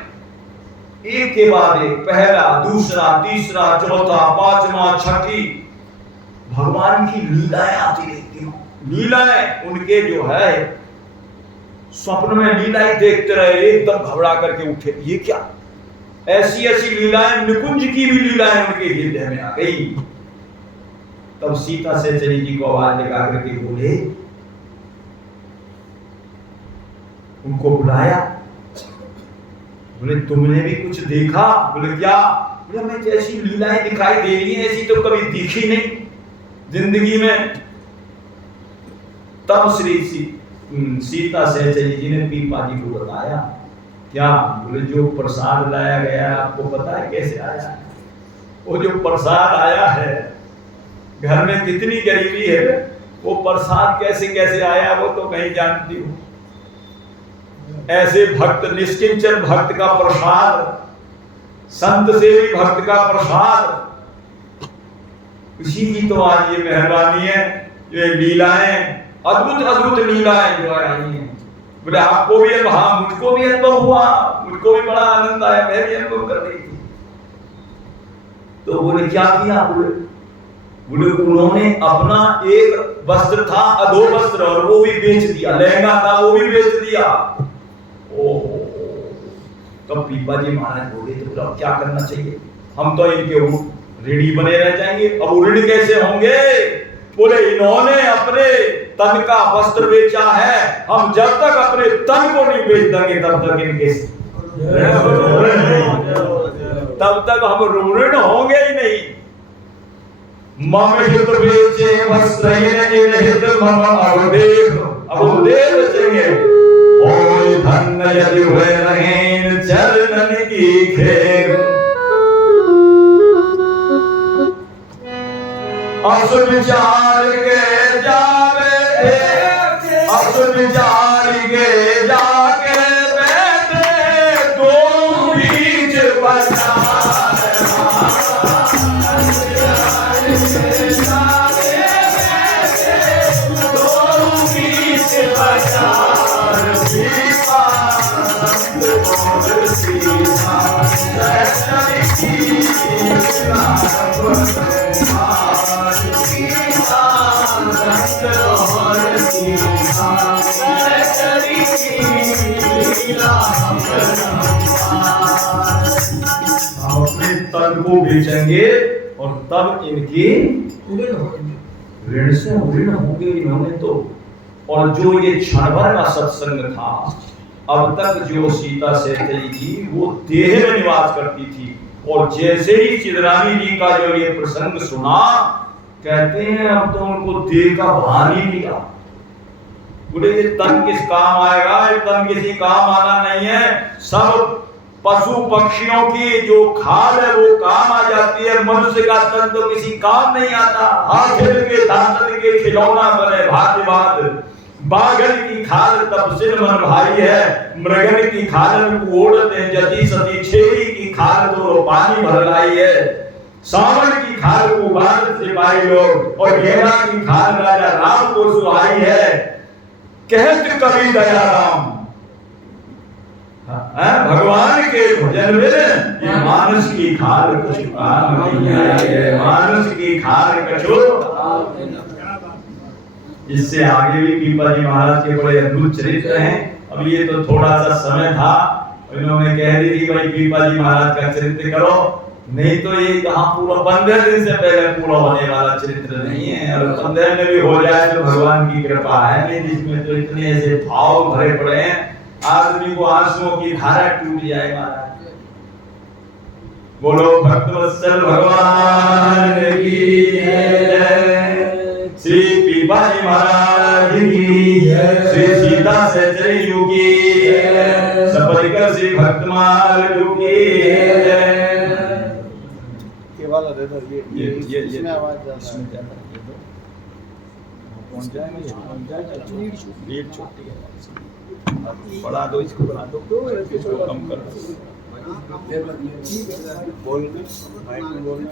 एक के बाद एक, पहला दूसरा तीसरा चौथा पांचवा छठी भगवान की लीलाएं आती रहती। लीलाएं उनके जो है स्वप्न में लीलाएं देखते रहे, एकदम घबरा करके उठे। ये क्या? ऐसी ऐसी लीलाएं, निकुंज की भी लीलाएं उनके हृदय में आ गई। तब सीता सहचरी जी को आवाज लगा करके बोले, उनको बुलाया। बोले तुमने भी कुछ देखा? बोले क्या? बोले हमें तो ऐसी लीलाएं दिखाई दे रही हैं, ऐसी तो कभी दिखी नहीं जिंदगी में। तब श्री सीता सहचरी जी ने पीपा जी को बताया। क्या? बोले जो प्रसाद लाया गया आपको पता है कैसे आया? वो जो प्रसाद आया है, घर में कितनी गरीबी है, वो प्रसाद कैसे कैसे आया वो तो नहीं जानती हूँ। ऐसे भक्त, निष्किंचन भक्त का प्रसाद, संत सेवी भक्त का प्रसाद, उसी की तो आज ये मेहरबानी है। जो ये लीलाएं, अद्भुत अद्भुत लीलाएं जो आई हैं। बोले आपको भी अनुभव? हाँ मुझको भी अनुभव हुआ, मुझको भी बड़ा आनंद आया, मैं भी अनुभव कर रही थी। तो बोले क्या किया? बोले उन्होंने अपना एक वस्त्र था, अधो वस्त्र, और वो भी बेच दिया। लहंगा था वो भी बेच दिया। ओहो। तब पीपा जी महाराज बोले तो क्या करना चाहिए? हम तो इनके ऋणी बने रह जाएंगे। अब ऋण कैसे होंगे? बोले इन्होंने अपने तन का वस्त्र बेचा है, हम जब तक अपने तन को नहीं बेच देंगे तब तक इनके तब तक हम ऋण होंगे ही नहीं। मम हित बेचे वस्त्र इन हित मम अवदेह। अब देह बेचेंगे। ओय धन्य यदि हुए रहें चरणन की खेर। असु विचार के जावे, असु विचार के जाके बैठे दो बीच बाजार। सीता अपने तन को बेचेंगे और तब इनकी ऋण से ऋण होंगे इन्होंने तो। और जो ये क्षण भर का सत्संग था, अब तक जो सीता सहचरी जी वो देह में निवास करती थी, और जैसे ही चिदरानी जी का जो ये प्रसंग सुना, कहते हैं अब तो उनको देह का भान ही नहीं रहा। बोले ये तन किस काम आएगा, ये तन किसी काम आना नहीं है। सब पशु पक्षियों की जो खाल है वो काम आ जाती है, मनुष्य का तन तो किसी काम नहीं आता। हाथिर के दांतन के खिलौना बने भांति भांत, बागल की खाल तपसिन मन भाई है, मृगन की खालन को ओढ़ते जति सती, छेरी की खाल तो पानी भर लाई है, सावन की खाल को बांध सिपाही लोग, और गेना की खाल राजा राम को सुहाई है। कहत कवि दया राम, भगवान के भजन में ये मानस की खाल कुछ काम नहीं है, मानस की खाल कछो। इससे आगे भी पीपा जी महाराज के बड़े अद्भुत चरित्र हैं। अब ये तो थोड़ा सा समय था, इन्होंने कह दी कि भाई पीपा जी महाराज का चरित्र करो, नहीं तो ये कहाँ पूरा 15 दिन से पहले पूरा होने वाला चरित्र नहीं है। और 15 में भी हो जाए तो भगवान की कृपा है, नहीं जिसमें तो इतने ऐसे भाव भरे पड़े हैं, आदमी को आंसुओं की धारा टूट जाए महाराज। बोलो भक्तवत्सल भगवान की जय, श्री पीपा जी महाराज की जय, श्री सीता सहचरी जी की जय, सपरिकर श्री भक्तमाल जी की जय। वाला दे दो ये इसमें आवाज ज्यादा इसमें ज्यादा ये दो पहुंच जाएगा, लीड छोटी है, बढ़ा दो इसको, बढ़ा दो इसको कम कर दो। बोल माइक में बोलना।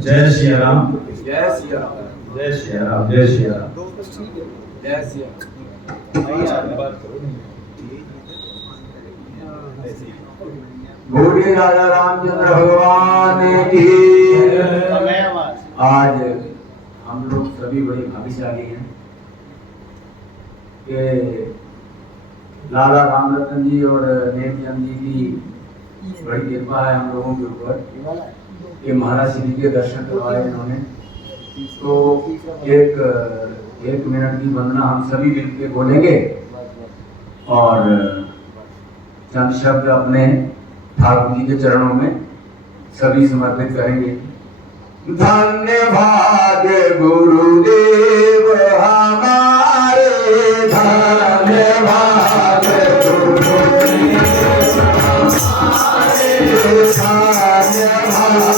जय श्री राम, जय श्री राम, जय श्री राम, जय श्री राम, जय श्री राम। बात करो। बोलिए राजा रामचंद्र भगवान की। आज हम लोग सभी बड़ी भाग्यशाली हैं कि लाला रामरतन जी और नेमचंद जी की बड़ी कृपा है हम लोगों के ऊपर कि महाराज श्री के दर्शन करवाए इन्होंने। तो एक मिनट की वंदना हम सभी मिलकर बोलेंगे और चंद शब्द अपने ठाकुर जी के चरणों में सभी समर्पित करेंगे। धन्यवाद गुरुदेव हमारे, धन्यवाद गुरुदेव हमारे, धन्यवाद